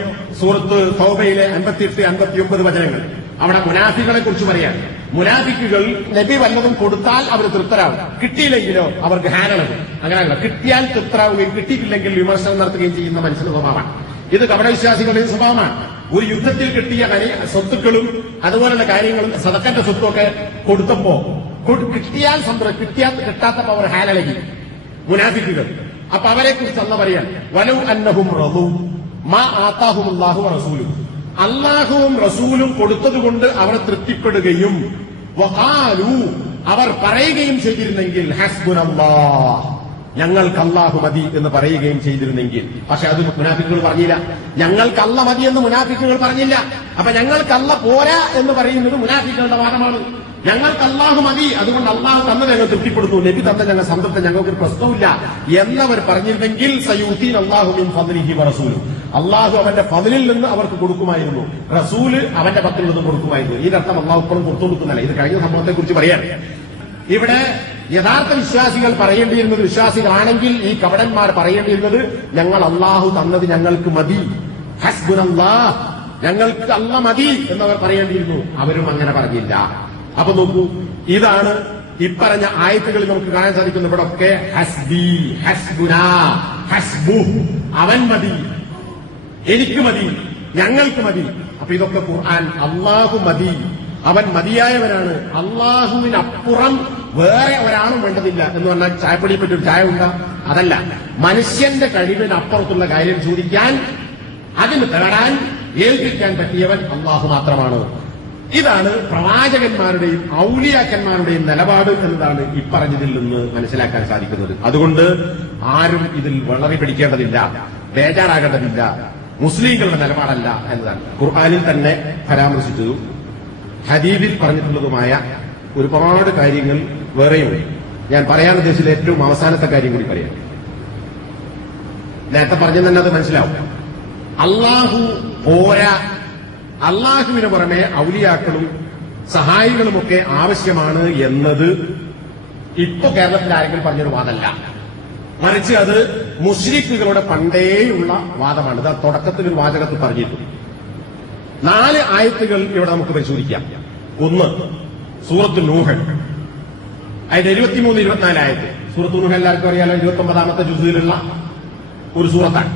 സൂറത്ത് തൗബയിലെ 58, 59 വചനങ്ങൾ. അവിടെ മുനാഫികളെ കുറിച്ച് പറയാൻ. മുനാഫിക്കുകൾ നബി വല്ലതും കൊടുത്താൽ അവർ തൃപ്തരാകും, കിട്ടിയില്ലെങ്കിലോ അവർക്ക് ഹാനളകും. അങ്ങനെയല്ല, കിട്ടിയാൽ തൃപ്തരാവുകയും കിട്ടിയിട്ടില്ലെങ്കിൽ വിമർശനം നടത്തുകയും ചെയ്യുന്ന മനുഷ്യന്റെ സ്വഭാവമാണ്. ഇത് കപടവിശ്വാസികളുടെ സ്വഭാവമാണ്. ഒരു യുദ്ധത്തിൽ കിട്ടിയ സ്വത്തുക്കളും അതുപോലുള്ള കാര്യങ്ങളും സദക്കന്റെ സ്വത്തുമൊക്കെ കൊടുത്തപ്പോ കിട്ടിയാൽ കിട്ടാത്തപ്പോ അവർ ഹാനളകി മുനാഫിക്കുകൾ. അപ്പൊ അവരെ കുറിച്ച് അല്ല പറയാൻ, വലൗ അന്നഹും റദൂ മാ ആതാഹുമുല്ലാഹു വറസൂലുഹു, അല്ലാഹുവും റസൂലും കൊടുത്തതുകൊണ്ട് അവർ തൃപ്തിപ്പെടുകയും വഖാലു, അവർ പറയുകയും ചെയ്തിരുന്നെങ്കിൽ ഹസ്ബുനല്ലാഹ്, ഞങ്ങൾക്ക് അല്ലാഹു മതി എന്ന് പറയുകയും ചെയ്തിരുന്നെങ്കിൽ. പക്ഷെ അത് മുനാഫിക്കുകൾ പറഞ്ഞില്ല. ഞങ്ങൾക്ക് അല്ല മതി എന്ന് മുനാഫിക്കുകൾ പറഞ്ഞില്ല. അപ്പൊ ഞങ്ങൾക്ക് അല്ല പോരാ എന്ന് പറയുന്നത് മുനാഫിക്കുകളുടെ വാദമാണ്. ഞങ്ങൾക്ക് അല്ലാഹു മതി, അതുകൊണ്ട് അല്ലാഹു തന്നെ ഞങ്ങൾ തൃപ്തിപ്പെടുന്നു, നബി തന്നെ ഞങ്ങൾ സംതൃപ്തി, ഞങ്ങൾക്ക് ഒരു പ്രശ്നമില്ല എന്നവർ പറഞ്ഞിരുന്നെങ്കിൽ സയൂതീൻ അല്ലാഹു മിൻ ഫദ്ലിഹി വറസൂലു, അല്ലാഹു അവന്റെ ഫദ്ലിൽ നിന്ന് അവർക്ക് കൊടുക്കുമായിരുന്നു, റസൂല് അവന്റെ പത്തിൽ നിന്ന് കൊടുക്കുമായിരുന്നു. ഇതിനർത്ഥം അല്ലാഹു ഇപ്പോഴും കൊടുത്തു കൊടുക്കുന്നില്ല. ഇത് കഴിഞ്ഞ സംഭവത്തെ കുറിച്ച് പറയാൻ ഇവിടെ യഥാർത്ഥ വിശ്വാസികൾ പറയേണ്ടിയിരുന്നത്, വിശ്വാസികളാണെങ്കിൽ ഈ കപടന്മാർ പറയേണ്ടിയിരുന്നത് ഞങ്ങൾ അല്ലാഹു തന്നത് ഞങ്ങൾക്ക് മതി, ഹസ്ബുനല്ലാഹ്, ഞങ്ങൾക്ക് അല്ല മതി എന്നവർ പറയേണ്ടിയിരുന്നു. അവരും അങ്ങനെ പറഞ്ഞില്ല. അപ്പൊ നോക്കൂ, ഇതാണ് ഇപ്പറഞ്ഞ ആയത്തുകളിൽ നമുക്ക് കാണാൻ സാധിക്കുന്നു. ഇവിടെ ഒക്കെ ഹസ്ബി, ഹസ്ബുനാ, ഹസ്ബു, അവൻ മതി, എനിക്ക് മതി, ഞങ്ങൾക്ക് മതി. അപ്പൊ ഇതൊക്കെ ഖുർആൻ അല്ലാഹു മതി, അവൻ മതിയായവനാണ്, അല്ലാഹുവിനപ്പുറം വേറെ ഒരാളും വേണ്ടതില്ല എന്ന് പറഞ്ഞാൽ ചായപ്പൊടിയെ പറ്റി ഒരു ചായ ഉണ്ടാ, അതല്ല. മനുഷ്യന്റെ കഴിവിനപ്പുറത്തുള്ള കാര്യം ചോദിക്കാൻ, അതിന് തേടാൻ, ഏൽപ്പിക്കാൻ പറ്റിയവൻ അല്ലാഹു മാത്രമാണ്. ഇതാണ് പ്രവാചകന്മാരുടെയും ഔലിയാക്കന്മാരുടെയും നിലപാട് എന്നതാണ് ഇപ്പറഞ്ഞതിൽ നിന്ന് മനസ്സിലാക്കാൻ സാധിക്കുന്നത്. അതുകൊണ്ട് ആരും ഇതിൽ വളരെ പിടിക്കേണ്ടതില്ല, ബേജാറാകേണ്ടതില്ല. മുസ്ലിങ്ങളുടെ നിലപാടല്ല എന്നതാണ് ഖുർആനിൽ തന്നെ പരാമർശിച്ചതും ഹദീസിൽ പറഞ്ഞിട്ടുള്ളതുമായ ഒരുപാട് കാര്യങ്ങൾ വേറെയുണ്ട്. ഞാൻ പറയാൻ ഉദ്ദേശിച്ച ഏറ്റവും അവസാനത്തെ കാര്യം കൂടി പറയാം. നേരത്തെ പറഞ്ഞു തന്നെ അത് മനസ്സിലാവും. അല്ലാഹു പോരാ, അല്ലാഹുവിന് പുറമെ ഔലിയാക്കളും സഹായികളുമൊക്കെ ആവശ്യമാണ് എന്നത് ഇപ്പൊ കേരളത്തിൽ ആരെങ്കിലും പറഞ്ഞൊരു വാദമല്ല, മറിച്ച് അത് മുശ്രിക്കുകളുടെ പണ്ടേയുള്ള വാദമാണ്. ഇത് തുടക്കത്തിൽ ഒരു വാചകത്തിൽ പറഞ്ഞിട്ടുണ്ട്. 4 ആയത്തുകൾ ഇവിടെ നമുക്ക് പരിശോധിക്കാം. ഒന്ന് സൂറത്ത് നൂഹ്, അതിന്റെ 23, 24 ആയത്ത്. സൂറത്ത് നൂഹ് എല്ലാവർക്കും അറിയാലോ, 29ാമത്തെ ജുസിലുള്ള ഒരു സൂറത്താണ്.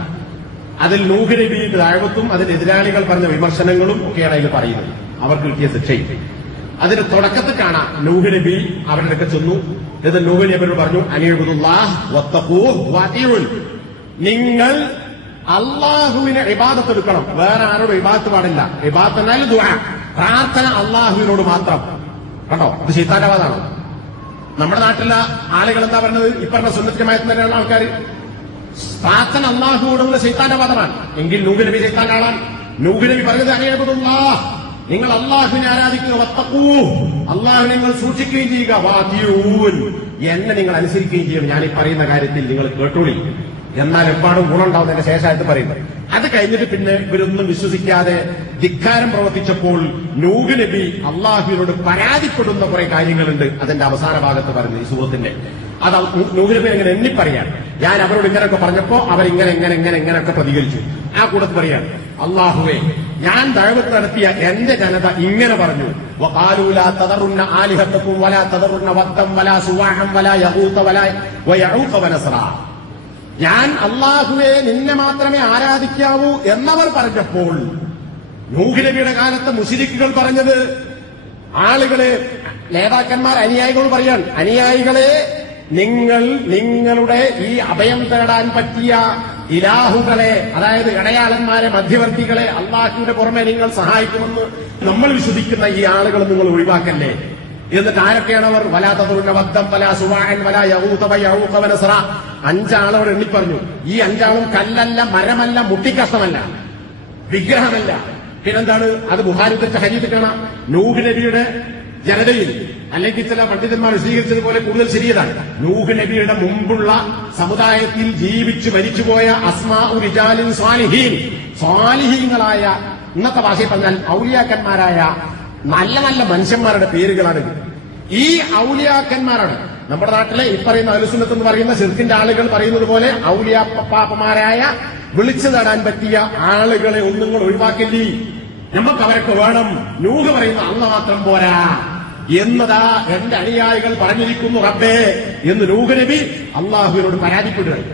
അതിൽ നൂഹ് നബിയുടെ ദഅവത്തും അതിന്റെ എതിരാളികൾ പറഞ്ഞ വിമർശനങ്ങളും ഒക്കെയാണ് അതിൽ പറയുന്നത്, അവർക്ക് കിട്ടിയ ശിക്ഷയും. അതിന്റെ തുടക്കത്തിൽ കാണാം, നൂഹ് നബി അവരുടെ അടുക്ക ചെന്നു. ഇത് നൂഹ് നബിയോട് പറഞ്ഞു, അനിഅ്ബുദുല്ലാഹ് വത്തഖൂഹ് വഅതിഉൻ, നിങ്ങൾ അല്ലാഹുവിനെ ഇബാദത്ത് എടുക്കണം, വേറെ ആരോടും ഇബാദത്ത് പാടില്ല. ഇബാദത്ത് എന്നാൽ ദുആ, പ്രാർത്ഥന അല്ലാഹുവിനോട് മാത്രം. കണ്ടോ, ഇത് ശൈത്താന്റെ വാദമാണ്. നമ്മുടെ നാട്ടിലെ ആളുകൾ എന്താ പറഞ്ഞത്? ഇപ്പറഞ്ഞ സുന്നത്ത് ജമാഅത്ത് തന്നെയുള്ള ആൾക്കാർ പ്രാർത്ഥന അല്ലാഹുവോടുള്ള ശൈത്താന്റെ വാദമാണ്. എങ്കിൽ നൂഹ് നബി ശൈത്താന്റെ ആളാണ്. നൂഹ് നബി പറഞ്ഞത് അനിഅ്ബുദുല്ലാഹ്, നിങ്ങൾ അല്ലാഹുവിനെ ആരാധിക്കുക, വത്തഖൂഹ്, അല്ലാഹുവിനെ നിങ്ങൾ സൂക്ഷിക്കുകയും ചെയ്യുക, വഅതിഊൻ, എന്നെ നിങ്ങൾ അനുസരിക്കുകയും ചെയ്യണം. ഞാൻ ഈ പറയുന്ന കാര്യത്തിൽ നിങ്ങൾ കേട്ടോളി, എന്നാൽ എപ്പാടും ഗുണമുണ്ടാവുന്നതിന്റെ ശേഷമായിട്ട് പറയുന്നത്. അത് കഴിഞ്ഞിട്ട് പിന്നെ ഇവരൊന്നും വിശ്വസിക്കാതെ ധിക്കാരം പ്രവർത്തിച്ചപ്പോൾ നൂഹ് നബി അള്ളാഹുവിനോട് പരാതിപ്പെടുന്ന കുറെ കാര്യങ്ങളുണ്ട്. അതിന്റെ അവസാന ഭാഗത്ത് പറയുന്നത് ഈ സൂറത്തിന്റെ അത് നൂഹ് നബി എങ്ങനെ എണ്ണി പറയാൻ, ഞാൻ അവരോട് ഇങ്ങനെയൊക്കെ പറഞ്ഞപ്പോ അവരിങ്ങനെയൊക്കെ പ്രതികരിച്ചു. ആ കൂട്ടത്തിൽ പറയാൻ, അള്ളാഹുവേ, ഞാൻ ദഅവത്ത് നടത്തിയ എന്റെ ജനത ഇങ്ങനെ പറഞ്ഞു, വഖാലൂ ലാ തദറുന്ന ആലിഹത്തകും വലാ തദറുന്ന വദ്ദം വലാ സുവാഹം വലാ യഗൂത വലാ വയഊഖ വനസ്റ. ഞാൻ അള്ളാഹുവെ നിന്നെ മാത്രമേ ആരാധിക്കാവൂ എന്നവർ പറഞ്ഞപ്പോൾ നൂഹ് നബിയുടെ കാലത്ത് മുശ്രിക്കുകൾ പറഞ്ഞത്, ആളുകളെ, നേതാക്കന്മാർ അനുയായികളോട് പറയാൻ, അനുയായികളെ, നിങ്ങൾ നിങ്ങളുടെ ഈ അഭയം തേടാൻ പറ്റിയ ഇലാഹുകളെ, അതായത് ഇടയാളന്മാരെ, മധ്യവർത്തികളെ അള്ളാഹുവിന്റെ പുറമെ നിങ്ങൾ സഹായിക്കുമെന്ന് നമ്മൾ വിശ്വസിക്കുന്ന ഈ ആളുകൾ നിങ്ങൾ ഒഴിവാക്കല്ലേ. എന്നിട്ട് ആരൊക്കെയാണ് അവർ? വലാ തദറുന്ന വദ്ദം വലാ സുവാഅൻ വലാ യഗൂത വയഊഖ വനസ്റ. 5 ആളോട് എണ്ണിപ്പറഞ്ഞു. ഈ 5 ആളും കല്ലല്ല, മരമല്ല, മുട്ടിക്കഷ്ണമല്ല, വിഗ്രഹമല്ല. പിന്നെന്താണ്? അത് ബുഖാരി ഉദ്ധരിച്ച ഹദീസിൽ കാണാം. നൂഹ് നബിയുടെ ജനതയിൽ, അല്ലെങ്കിൽ ചില പണ്ഡിതന്മാർ വിശദീകരിച്ചതുപോലെ കൂടുതൽ ശരിയതാണ്, നൂഹ് നബിയുടെ മുമ്പുള്ള സമുദായത്തിൽ ജീവിച്ചു മരിച്ചുപോയ അസ്മാഉ റിജാലിൻ സ്വാലിഹീൻ, സ്വാലിഹീങ്ങളായ, ഇന്നത്തെ ഭാഷയിൽ പറഞ്ഞാൽ ഔലിയാക്കന്മാരായ നല്ല നല്ല മനുഷ്യന്മാരുടെ പേരുകളാണ്. ഈ ഔലിയാക്കന്മാരാണ് നമ്മുടെ നാട്ടിലെ ഈ പറയുന്ന അഹ്ലുസുന്നത്ത് എന്ന് പറയുന്ന ശിർക്കിന്റെ ആളുകൾ പറയുന്നത് പോലെ ഔലിയാപ്പാപ്പമാരായ വിളിച്ചു തേടാൻ പറ്റിയ ആളുകളെ ഒന്നും നിങ്ങൾ ഒഴിവാക്കില്ലേ, നമുക്ക് അവരൊക്കെ വേണം. നൂഹ് പറയുന്ന അള്ള മാത്രം പോരാ എന്നതാ എന്റെ അനുയായികൾ പറഞ്ഞിരിക്കുന്നു റബ്ബേ എന്ന് നൂഹ് നബി അള്ളാഹുവിനോട് പരാതിപ്പെടുകയാണ്.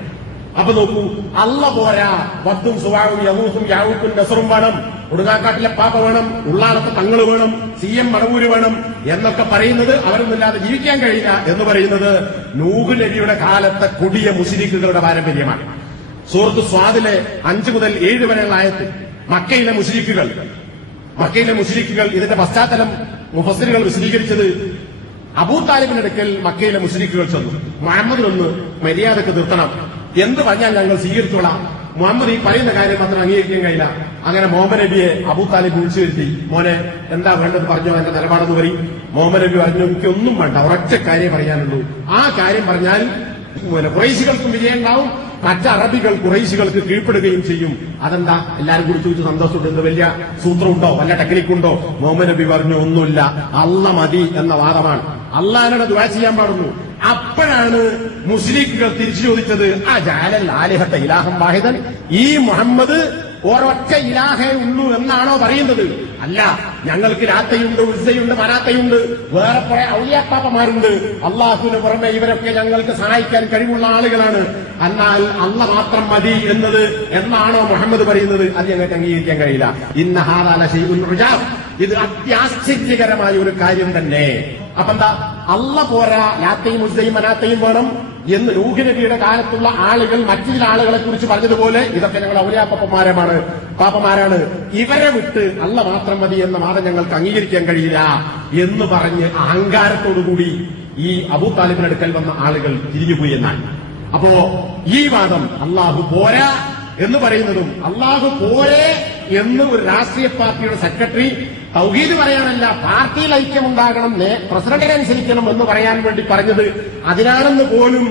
അപ്പൊ നോക്കൂ, അള്ള പോരാ, വദ്ദും സുവാഉം യഗൂസും യഊഖും നസ്റും വേണം, കൊടുങ്ങാക്കാട്ടിലെ പാപ്പ വേണം, ഉള്ളാളത്തെ തങ്ങൾ വേണം, CM മടവൂര് വേണം എന്നൊക്കെ പറയുന്നത് അവരൊന്നുമില്ലാതെ ജീവിക്കാൻ കഴിയില്ല എന്ന് പറയുന്നത് നൂഹ് നബിയുടെ കാലത്തെ കൊടിയ മുശ്രിക്കുകളുടെ പാരമ്പര്യമാണ്. സൂറത്ത് സ്വാദിലെ 5 മുതൽ 7 വരെയുള്ള ആയത്ത് മക്കയിലെ മുശ്രിക്കുകൾ ഇതിന്റെ പശ്ചാത്തലം മുഫസ്സിറുകൾ വിശദീകരിച്ചത്, അബൂ താലിബിന്റെ അടുക്കൽ മക്കയിലെ മുശ്രിക്കുകൾ ചെന്നു, മുഹമ്മദിനൊന്ന് മര്യാദക്ക് നിർത്തണം, എന്ത് പറഞ്ഞാൽ ഞങ്ങൾ സ്വീകരിച്ചോളാം, മുഹമ്മദ് ഈ പറയുന്ന കാര്യം മാത്രം അംഗീകരിക്കാൻ കഴിയില്ല. അങ്ങനെ മുഹമ്മദ് നബിയെ അബൂ താലിബ് വിളിച്ചു വരുത്തി, മോനെ എന്താ വേണ്ടത് പറഞ്ഞോ, എന്റെ നിലപാടെന്ന് പറയും. മുഹമ്മദ് നബി പറഞ്ഞു, എനിക്കൊന്നും വേണ്ട, ഒരൊറ്റ കാര്യം പറയാനുള്ളൂ, ആ കാര്യം പറഞ്ഞാൽ ഖുറൈശികൾക്കും വിജയം ഉണ്ടാവും, മറ്ററബികൾ ഖുറൈശികൾക്ക് കീഴ്പ്പെടുകയും ചെയ്യും. അതെന്താ? എല്ലാരും കൂടി ചോദിച്ചു സന്തോഷമുണ്ട്, എന്ത് വലിയ സൂത്രമുണ്ടോ, വല്ല ടെക്നിക്കുണ്ടോ? മുഹമ്മദ് നബി പറഞ്ഞു, ഒന്നുമില്ല, അള്ള മതി എന്ന വാദമാണ്, അള്ളാഹിനോട് ദുആ ചെയ്യാൻ പാടുന്നു. അപ്പോഴാണ് മുസ്ലിക്കുകൾ തിരിച്ചു ചോദിച്ചത്, ആ ജഅലൽ ആലിഹത ഇലാഹൻ വാഹിദൻ, ഈ മുഹമ്മദ് ഒരൊറ്റ ഇലാഹേ ഉള്ളൂ എന്നാണോ പറയുന്നത്? അല്ല, ഞങ്ങൾക്ക് ലാത്തയുണ്ട്, ഉസ്സയുണ്ട്, മനാത്തയുണ്ട്, വേറെ കുറെ ഔലിയാപ്പാപ്പമാരുണ്ട്, അള്ളാഹുവിന് പുറമെ ഇവരൊക്കെ ഞങ്ങൾക്ക് സഹായിക്കാൻ കഴിവുള്ള ആളുകളാണ്, എന്നാൽ അള്ള മാത്രം മതി എന്നാണോ മുഹമ്മദ് പറയുന്നത്? അത് ഞങ്ങൾക്ക് അംഗീകരിക്കാൻ കഴിയില്ല. ഇന്ന ഹാദാ ലശൈഉൻ ഉജാബ്, ഇത് അത്യാശ്ചര്യകരമായ ഒരു കാര്യം തന്നെ. അപ്പൊ എന്താ? അള്ള പോരാ, ലാത്തയും ഉസ്സയും മനാത്തയും വേണം എന്ന് നൂഹ് നബിയുടെ കാലത്തുള്ള ആളുകൾ മറ്റു ചില ആളുകളെ കുറിച്ച് പറഞ്ഞതുപോലെ ഇതൊക്കെ ഞങ്ങൾ പാപ്പമാരാണ്, ഇവരെ വിട്ട് അള്ള മാത്രം മതി എന്ന വാദം ഞങ്ങൾക്ക് അംഗീകരിക്കാൻ കഴിയില്ല എന്ന് പറഞ്ഞ് അഹങ്കാരത്തോടുകൂടി ഈ അബൂ താലിബിന്റെ അടുക്കൽ വന്ന ആളുകൾ തിരിഞ്ഞുപോയി എന്നാണ്. അപ്പോ ഈ വാദം അള്ളാഹു പോരാ എന്ന് പറയുന്നതും അള്ളാഹു പോരേ എന്ന് ഒരു രാഷ്ട്രീയ പാർട്ടിയുടെ സെക്രട്ടറി തൗഹീദ് പറയാനല്ല, പാർട്ടിയിൽ ഐക്യമുണ്ടാകണം, പ്രസിഡന്റിനെ അനുസരിക്കണം എന്ന് പറയാൻ വേണ്ടി പറഞ്ഞത് അതിനാണെന്ന് പോലും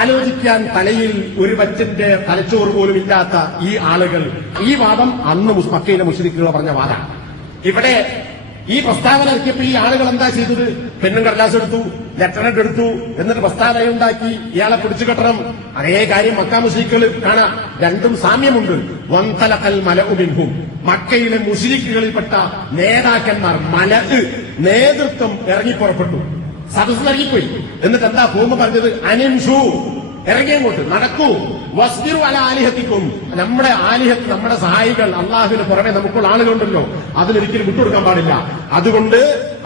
ആലോചിക്കാൻ തലയിൽ ഒരു വച്ചിന്റെ തലച്ചോറ് പോലും ഇല്ലാത്ത ഈ ആളുകൾ ഈ വാദം അന്ന് മക്കയിലെ മുശ്രിക്കുകൾ പറഞ്ഞ വാദമാണ്. ഇവിടെ ഈ പ്രസ്താവന ഇറക്കിയപ്പോ ഈ ആളുകൾ എന്താ ചെയ്തത്? പെണ്ണും കടലാസ് എടുത്തു, ലെറ്ററഡ് എടുത്തു, എന്നിട്ട് പ്രസ്താവനയുണ്ടാക്കി ഇയാളെ പിടിച്ചു കെട്ടണം. അതേ കാര്യം മക്കാ മുശ്രിക്കുകൾ കാണാം, രണ്ടും സാമ്യമുണ്ട്. വൻതലഖൽ മലഉ മിൻഹും, മക്കയിലെ മുശ്രിക്കുകളിൽപ്പെട്ട നേതാക്കന്മാർ, നേതൃത്വം ഇറങ്ങിപ്പുറപ്പെട്ടു, സദസ്സ് ഇറങ്ങിപ്പോയി. എന്നിട്ട് എന്താ പോകുമ്പോ പറഞ്ഞത്? അനിംഷു, ഇറങ്ങിയങ്ങോട്ട് നടക്കൂ, വസ്ബിറു അലാ ആലിഹത്തിക്കും, നമ്മുടെ ആലിഹത്ത്, നമ്മുടെ സഹായികൾ, അള്ളാഹുവിന് പുറമെ നമുക്കുള്ള ആളുകളുണ്ടല്ലോ, അതിനൊരിക്കലും വിട്ടുകൊടുക്കാൻ പാടില്ല. അതുകൊണ്ട്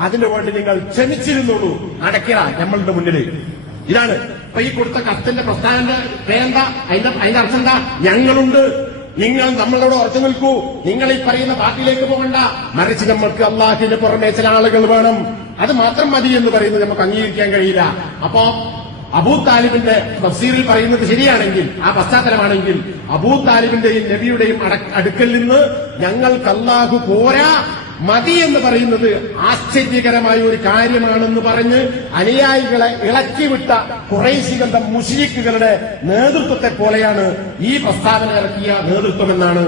അതിനു വേണ്ടി നിങ്ങൾ ക്ഷമിച്ചിരുന്നുള്ളൂ, നടക്കുക നമ്മളുടെ മുന്നിൽ. ഇതാണ് ഇപ്പൊ ഈ കൊടുത്ത കത്തിന്റെ പ്രസ്ഥാനന്റെ പേരെന്താ? അതിന്റെ അർത്ഥം എന്താ? ഞങ്ങളുണ്ട്, നിങ്ങൾ നമ്മളോട് ഉറച്ചു നിൽക്കൂ, നിങ്ങൾ ഈ പറയുന്ന പാർട്ടിയിലേക്ക് പോകണ്ട, മറിച്ച് നമ്മൾക്ക് അള്ളാഹുവിന് പുറമെ ചില ആളുകൾ വേണം, അത് മാത്രം മതി എന്ന് പറയുന്നത് നമുക്ക് അംഗീകരിക്കാൻ കഴിയില്ല. അപ്പോ അബൂ താലിബിന്റെ തഫ്സീറിൽ പറയുന്നത് ശരിയാണെങ്കിൽ, ആ പശ്ചാത്തലമാണെങ്കിൽ, അബൂ താലിബിന്റെയും നബിയുടെയും അടുക്കൽ നിന്ന് ഞങ്ങൾക്ക് അല്ലാഹു പോരാ മതി എന്ന് പറയുന്നത് ആശ്ചര്യകരമായ ഒരു കാര്യമാണെന്ന് പറഞ്ഞ് അനുയായികളെ ഇളക്കിവിട്ട ഖുറൈശികളുടെ മുശ്രിക്കുകളുടെ നേതൃത്വത്തെ പോലെയാണ് ഈ പ്രസ്താവന ഇറക്കിയ നേതൃത്വമെന്നാണ്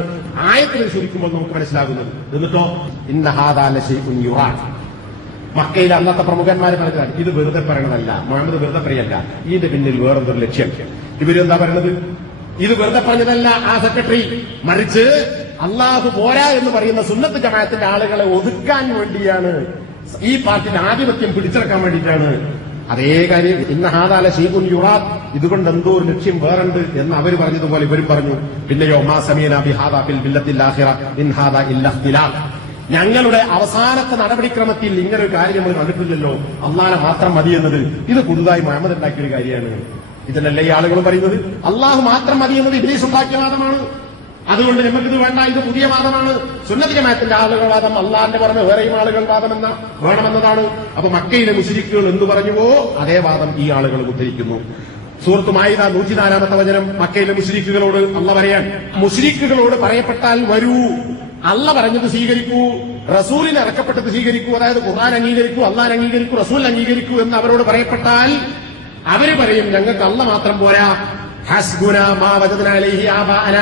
ആയത്തിനെ ചുരുക്കുമ്പോൾ നമുക്ക് മനസ്സിലാകുന്നത്. എന്നിട്ടോ ഇന്ന ഹാദാ ലശൈഉൻ യുറാ, മക്കയിലെ അന്നത്തെ പ്രമുഖന്മാരെ പറഞ്ഞതാണ് ഇത് വെറുതെ പറയണതല്ല, മുഹമ്മദ് വെറുതെ പറയല്ല, ഇതിന്റെ പിന്നിൽ വേറെന്തൊരു ലക്ഷ്യം. ഇവരെന്താ പറയുന്നത്? ഇത് വെറുതെ പറഞ്ഞതല്ല ആ സെക്രട്ടറി, മറിച്ച് അള്ളാഹു പോരാ എന്ന് പറയുന്ന സുന്നത്ത് ജമാഅത്തിന്റെ ആളുകളെ ഒതുക്കാൻ വേണ്ടിയാണ്, ഈ പാർട്ടിന്റെ ആധിപത്യം പിടിച്ചെടുക്കാൻ വേണ്ടിയിട്ടാണ്. അതേ കാര്യം ഇന്ന ഹാദാല ശൈഉൻ യുറാദ്, ഇതുകൊണ്ട് എന്തോ ഒരു ലക്ഷ്യം വേറുണ്ട് എന്ന് അവർ പറഞ്ഞതുപോലെ ഇവരും പറഞ്ഞു. പിന്നെയോ മാ സമീന ബിഹാദാ ഫിൽ ബില്ലത്തിൽ ആഖിറ ഇൻ ഹാദാ ഇല്ലാ ഇഖ്തിലാഖ്, ഞങ്ങളുടെ അവസാനത്തെ നടപടിക്രമത്തിൽ ഇങ്ങനെ ഒരു കാര്യം നമ്മൾ കണ്ടിട്ടില്ലല്ലോ, അള്ളാഹനെ മാത്രം മതി എന്നത് ഇത് പുതുതായി മുഹമ്മദ് ഉണ്ടാക്കിയ ഒരു കാര്യമാണ്. ഇതിനല്ലേ ഈ ആളുകളും പറയുന്നത് അള്ളാഹു മാത്രം മതി എന്നത് ഇബ്ലീസ് ഉണ്ടാക്കിയ വാദമാണ്, അതുകൊണ്ട് നമുക്കിത് വേണ്ട, ഇത് പുതിയ വാദമാണ്. സുന്നത്ത് ജമാഅത്തിന്റെ ആളുകൾ വാദം അള്ളാഹിന്റെ പുറമെ വേറെയും ആളുകൾ വാദം വേണമെന്നതാണ്. അപ്പൊ മക്കയിലെ മുശ്രിക്കുകൾ എന്തു പറഞ്ഞുവോ അതേ വാദം ഈ ആളുകൾ ഉദ്ധരിക്കുന്നു. സൂറത്ത് മാഇദ 104-ാമത്തെ വചനം മക്കയിലെ മുശ്രിക്കുകളോട് അള്ളാഹ് പറയാൻ, മുശ്രിക്കുകളോട് പറയപ്പെട്ടാൽ വരൂ, അള്ളാഹ് പറഞ്ഞത് സ്വീകരിക്കൂ, റസൂലിന് ഇറക്കപ്പെട്ടത് സ്വീകരിക്കൂ, അതായത് ഖുർആൻ അംഗീകരിക്കൂ, അള്ളാഹ് അംഗീകരിക്കൂ, റസൂൽ അംഗീകരിക്കൂ എന്ന് അവരോട് പറയപ്പെട്ടാൽ അവര് പറയും ഞങ്ങൾക്ക് അള്ളാഹ് മാത്രം പോരാ, ഹസ്ബുനാ മാ വജദ്നാ അലൈഹി ആബാഅന,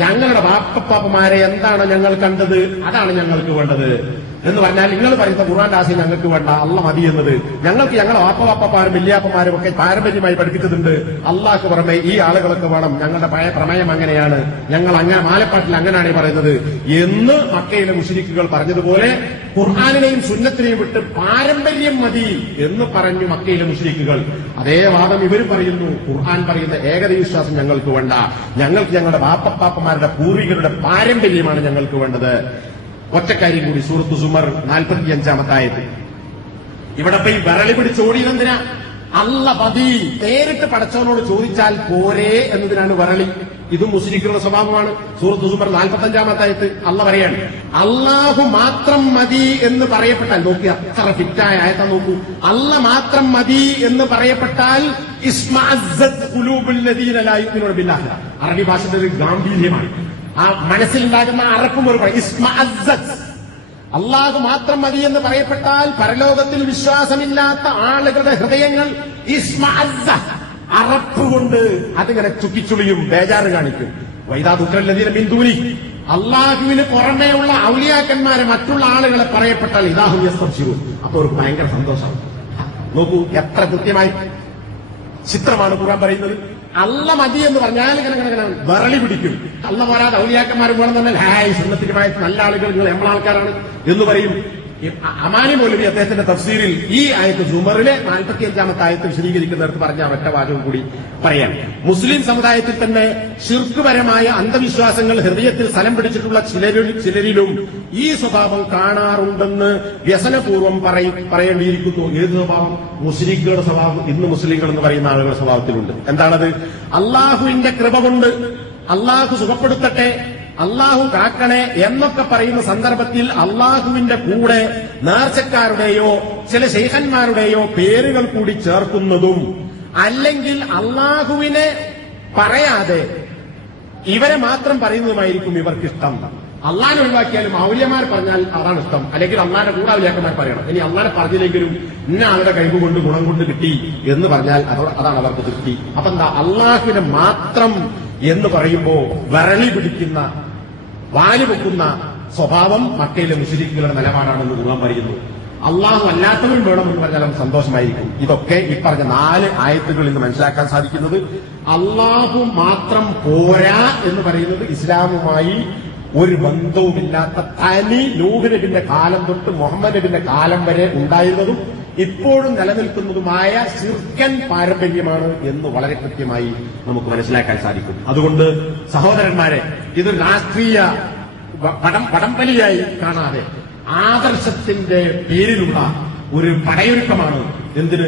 ഞങ്ങളുടെ ബാപ്പപ്പാപ്പമാരെ എന്താണ് ഞങ്ങൾ കണ്ടത് അതാണ് ഞങ്ങൾക്ക് വേണ്ടത് എന്ന് പറഞ്ഞാൽ നിങ്ങൾ പറയുന്ന ഖുർആന്റെ ആശയം ഞങ്ങൾക്ക് വേണ്ട, അള്ളാഹ് മതി എന്നത് ഞങ്ങൾക്ക് ഞങ്ങളുടെ വാപ്പപ്പാപ്പമാരും വല്യാപ്പമാരും ഒക്കെ പാരമ്പര്യമായി പഠിപ്പിച്ചിട്ടുണ്ട്. അള്ളാഹ്ക്ക് പുറമെ ഈ ആളുകളൊക്കെ വേണം, ഞങ്ങളുടെ പഴയ പ്രമേയം അങ്ങനെയാണ്, ഞങ്ങൾ അങ്ങനെ മാലപ്പാട്ടിൽ അങ്ങനെയാണ് പറയുന്നത് എന്ന് മക്കയിലെ മുശ്രിക്കുകൾ പറഞ്ഞതുപോലെ ഖുർആാനിനെയും സുന്നത്തിനെയും വിട്ട് പാരമ്പര്യം മതി എന്ന് പറഞ്ഞു മക്കയിലെ മുശ്രിക്കുകൾ. അതേ വാദം ഇവരും പറയുന്നു, ഖുർആൻ പറയുന്ന ഏകദൈവവിശ്വാസം ഞങ്ങൾക്ക് വേണ്ട, ഞങ്ങൾക്ക് ഞങ്ങളുടെ വാപ്പപ്പാപ്പമാരുടെ പൂർവികരുടെ പാരമ്പര്യമാണ് ഞങ്ങൾക്ക് വേണ്ടത്. ഒറ്റക്കാര്യം കൂടി, സൂറത്ത് സുമർ 45-ാമത്തെ ആയത്ത്. ഇവിടെ പോയി വിരളി പിടിച്ചോടിയതെന്തിനാ? അല്ല മതി, നേരിട്ട് പടച്ചവനോട് ചോദിച്ചാൽ പോരേ എന്നതിനാണ് വിരളി. ഇതും മുശ്രിക്കുകളുടെ സ്വഭാവമാണ്. സൂറത്ത് സുമർ 45-ാമത്തെ ആയത്ത് അല്ല പറയാണ്, അള്ളാഹു മാത്രം മതി എന്ന് പറയപ്പെട്ടാൽ, നോക്കി അത്ര ഫിറ്റായ ആയത്താ നോക്കൂ, അല്ല മാത്രം മതി എന്ന് പറയപ്പെട്ടാൽ ഇസ്മഅസ്സത് ഖുലൂബുൽ ലദീന ലാ യുമിനൂന ബില്ലാഹ്, അറബി ഭാഷയുടെ ഒരു ഗാംഭീര്യമാണ്. ആ മനസ്സിലുണ്ടാകുന്ന അറപ്പും ഒരു ഇസ്മഅസ്സത്, അള്ളാഹു മാത്രം മതി എന്ന് പറയപ്പെട്ടാൽ പരലോകത്തിൽ വിശ്വാസമില്ലാത്ത ആളുകളുടെ ഹൃദയങ്ങൾ ഇസ്മഅസ്സ, അറപ്പുകൊണ്ട് അതിങ്ങനെ ചുക്കിച്ചുളിയും ബേജാറ് കാണിക്കും. വൈദാദുക്രല്ലദീന മിൻ ദൂനി, അള്ളാഹുവിന് പുറമേയുള്ള ഔലിയാക്കന്മാരെ മറ്റുള്ള ആളുകളെ പറയപ്പെട്ടാൽ ഇദാഹും യസ്തബ്ശിറൂൻ, അപ്പൊ അവർക്ക് ഭയങ്കര സന്തോഷം. നോക്കൂ എത്ര കൃത്യമായി ചിത്രമാണ് ഖുർആൻ പറയുന്നത്. അല്ല മതി എന്ന് പറഞ്ഞാൽ ഇങ്ങനെ വിരളി പിടിക്കും. അല്ല പോരാതെ ഔലിയാക്കന്മാർ വേണം പറഞ്ഞാൽ ഹായ് സുന്നത്തിനുമായി നല്ല ആളുകൾ നിങ്ങൾ നമ്മളെ ആൾക്കാരാണ് എന്ന് പറയും. അമാനി മൗലവി അദ്ദേഹത്തിന്റെ തഫ്സീറിൽ ഈ ആയത്ത് സുമറിലെ 45-ാമത്തെ ആയത്ത് വിശദീകരിക്കുന്നിടത്ത് പറഞ്ഞ ഒറ്റ വാചകം കൂടി പറയാം. മുസ്ലിം സമുദായത്തിൽ തന്നെ ശിർക്കുപരമായ അന്ധവിശ്വാസങ്ങൾ ഹൃദയത്തിൽ സ്ഥലം പിടിച്ചിട്ടുള്ള ചിലരിലും ഈ സ്വഭാവം കാണാറുണ്ടെന്ന് വ്യസനപൂർവ്വം പറയേണ്ടിയിരിക്കുന്നു. ഏത് സ്വഭാവം? മുസ്ലിങ്ങളുടെ സ്വഭാവം ഇന്ന് മുസ്ലിങ്ങൾ എന്ന് പറയുന്ന ആളുകളുടെ സ്വഭാവത്തിലുണ്ട്. എന്താണത്? അള്ളാഹുവിന്റെ കൃപ കൊണ്ട് അള്ളാഹു സുഖപ്പെടുത്തട്ടെ, അള്ളാഹു കാക്കണേ എന്നൊക്കെ പറയുന്ന സന്ദർഭത്തിൽ അള്ളാഹുവിന്റെ കൂടെ നേർച്ചക്കാരുടെയോ ചില ശൈഖന്മാരുടെയോ പേരുകൾ കൂടി ചേർക്കുന്നതും, അല്ലെങ്കിൽ അള്ളാഹുവിനെ പറയാതെ ഇവരെ മാത്രം പറയുന്നതുമായിരിക്കും ഇവർക്കിഷ്ടം. അള്ളാഹിനെ ഒഴിവാക്കിയാലും ഔലിയമാർ പറഞ്ഞാൽ അതാണ് ഇഷ്ടം, അല്ലെങ്കിൽ അള്ളാഹിന്റെ കൂടെ ഔലിയാക്കന്മാർ പറയണം. ഇനി അള്ളാഹിനെ പറഞ്ഞില്ലെങ്കിലും ഇന്ന ആളുടെ കഴിവ് കൊണ്ട് ഗുണം കൊണ്ട് കിട്ടി എന്ന് പറഞ്ഞാൽ അതാണ് അവർക്ക് തൃപ്തി. അപ്പൊ എന്താ, അള്ളാഹുവിനെ മാത്രം എന്ന് പറയുമ്പോ വിരളി പിടിക്കുന്ന വാല് വെക്കുന്ന സ്വഭാവം മക്കയിലെ മുശ്രിക്കുകളുടെ നിലപാടാണെന്ന് ഖുർആൻ പറയുന്നു. അള്ളാഹു അല്ലാത്തവരും വേണമെന്ന് പറഞ്ഞാലും സന്തോഷമായിരിക്കും. ഇതൊക്കെ ഈ പറഞ്ഞ 4 ആയത്തുകളിൽ നിന്ന് മനസ്സിലാക്കാൻ സാധിക്കുന്നത് അള്ളാഹു മാത്രം പോരാ എന്ന് പറയുന്നത് ഇസ്ലാമുമായി ഒരു ബന്ധവുമില്ലാത്ത തനി നൂഹ് നബിന്റെ കാലം തൊട്ട് മുഹമ്മദ് നബിന്റെ കാലം വരെ ഉണ്ടായിരുന്നതും ഇപ്പോഴും നിലനിൽക്കുന്നതുമായ ശിർക്കൻ പാരമ്പര്യമാണ് എന്ന് വളരെ കൃത്യമായി നമുക്ക് മനസ്സിലാക്കാൻ സാധിക്കും. അതുകൊണ്ട് സഹോദരന്മാരെ, ഇത് രാഷ്ട്രീയ വടംവലിയായി കാണാതെ ആദർശത്തിന്റെ പേരിലുള്ള ഒരു പടയൊരുക്കമാണ്. എന്തിന്?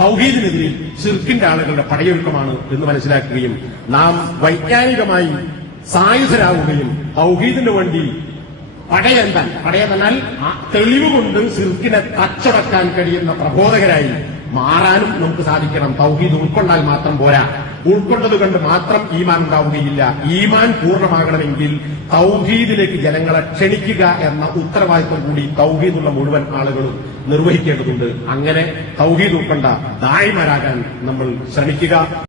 തൗഹീദിനെതിരെ ശിർക്കിന്റെ ആളുകളുടെ പടയൊരുക്കമാണ് എന്ന് മനസ്സിലാക്കുകയും നാം വൈജ്ഞാനികമായി സായുധരാകുകയും തൗഹീദിന് വേണ്ടി പടയെന്നാൽ തെളിവുകൊണ്ട് ശിർക്കിനെ തച്ചടക്കാൻ കഴിയുന്ന പ്രബോധകരായി മാറാനും നമുക്ക് സാധിക്കണം. തൗഹീദ് ഉൾക്കൊണ്ടാൽ മാത്രം പോരാ. ഉൾക്കൊണ്ടത് കൊണ്ട് മാത്രം ഈമാൻ ഉണ്ടാവുകയില്ല. ഈമാൻ പൂർണ്ണമാകണമെങ്കിൽ തൗഹീദിലേക്ക് ജനങ്ങളെ ക്ഷണിക്കുക എന്ന ഉത്തരവാദിത്വം കൂടി തൗഹീദുള്ള മുഴുവൻ ആളുകളും നിർവഹിക്കേണ്ടതുണ്ട്. അങ്ങനെ തൗഹീദ് ഉൾക്കൊണ്ട ദായിമാരാകാൻ നമ്മൾ ശ്രമിക്കുക.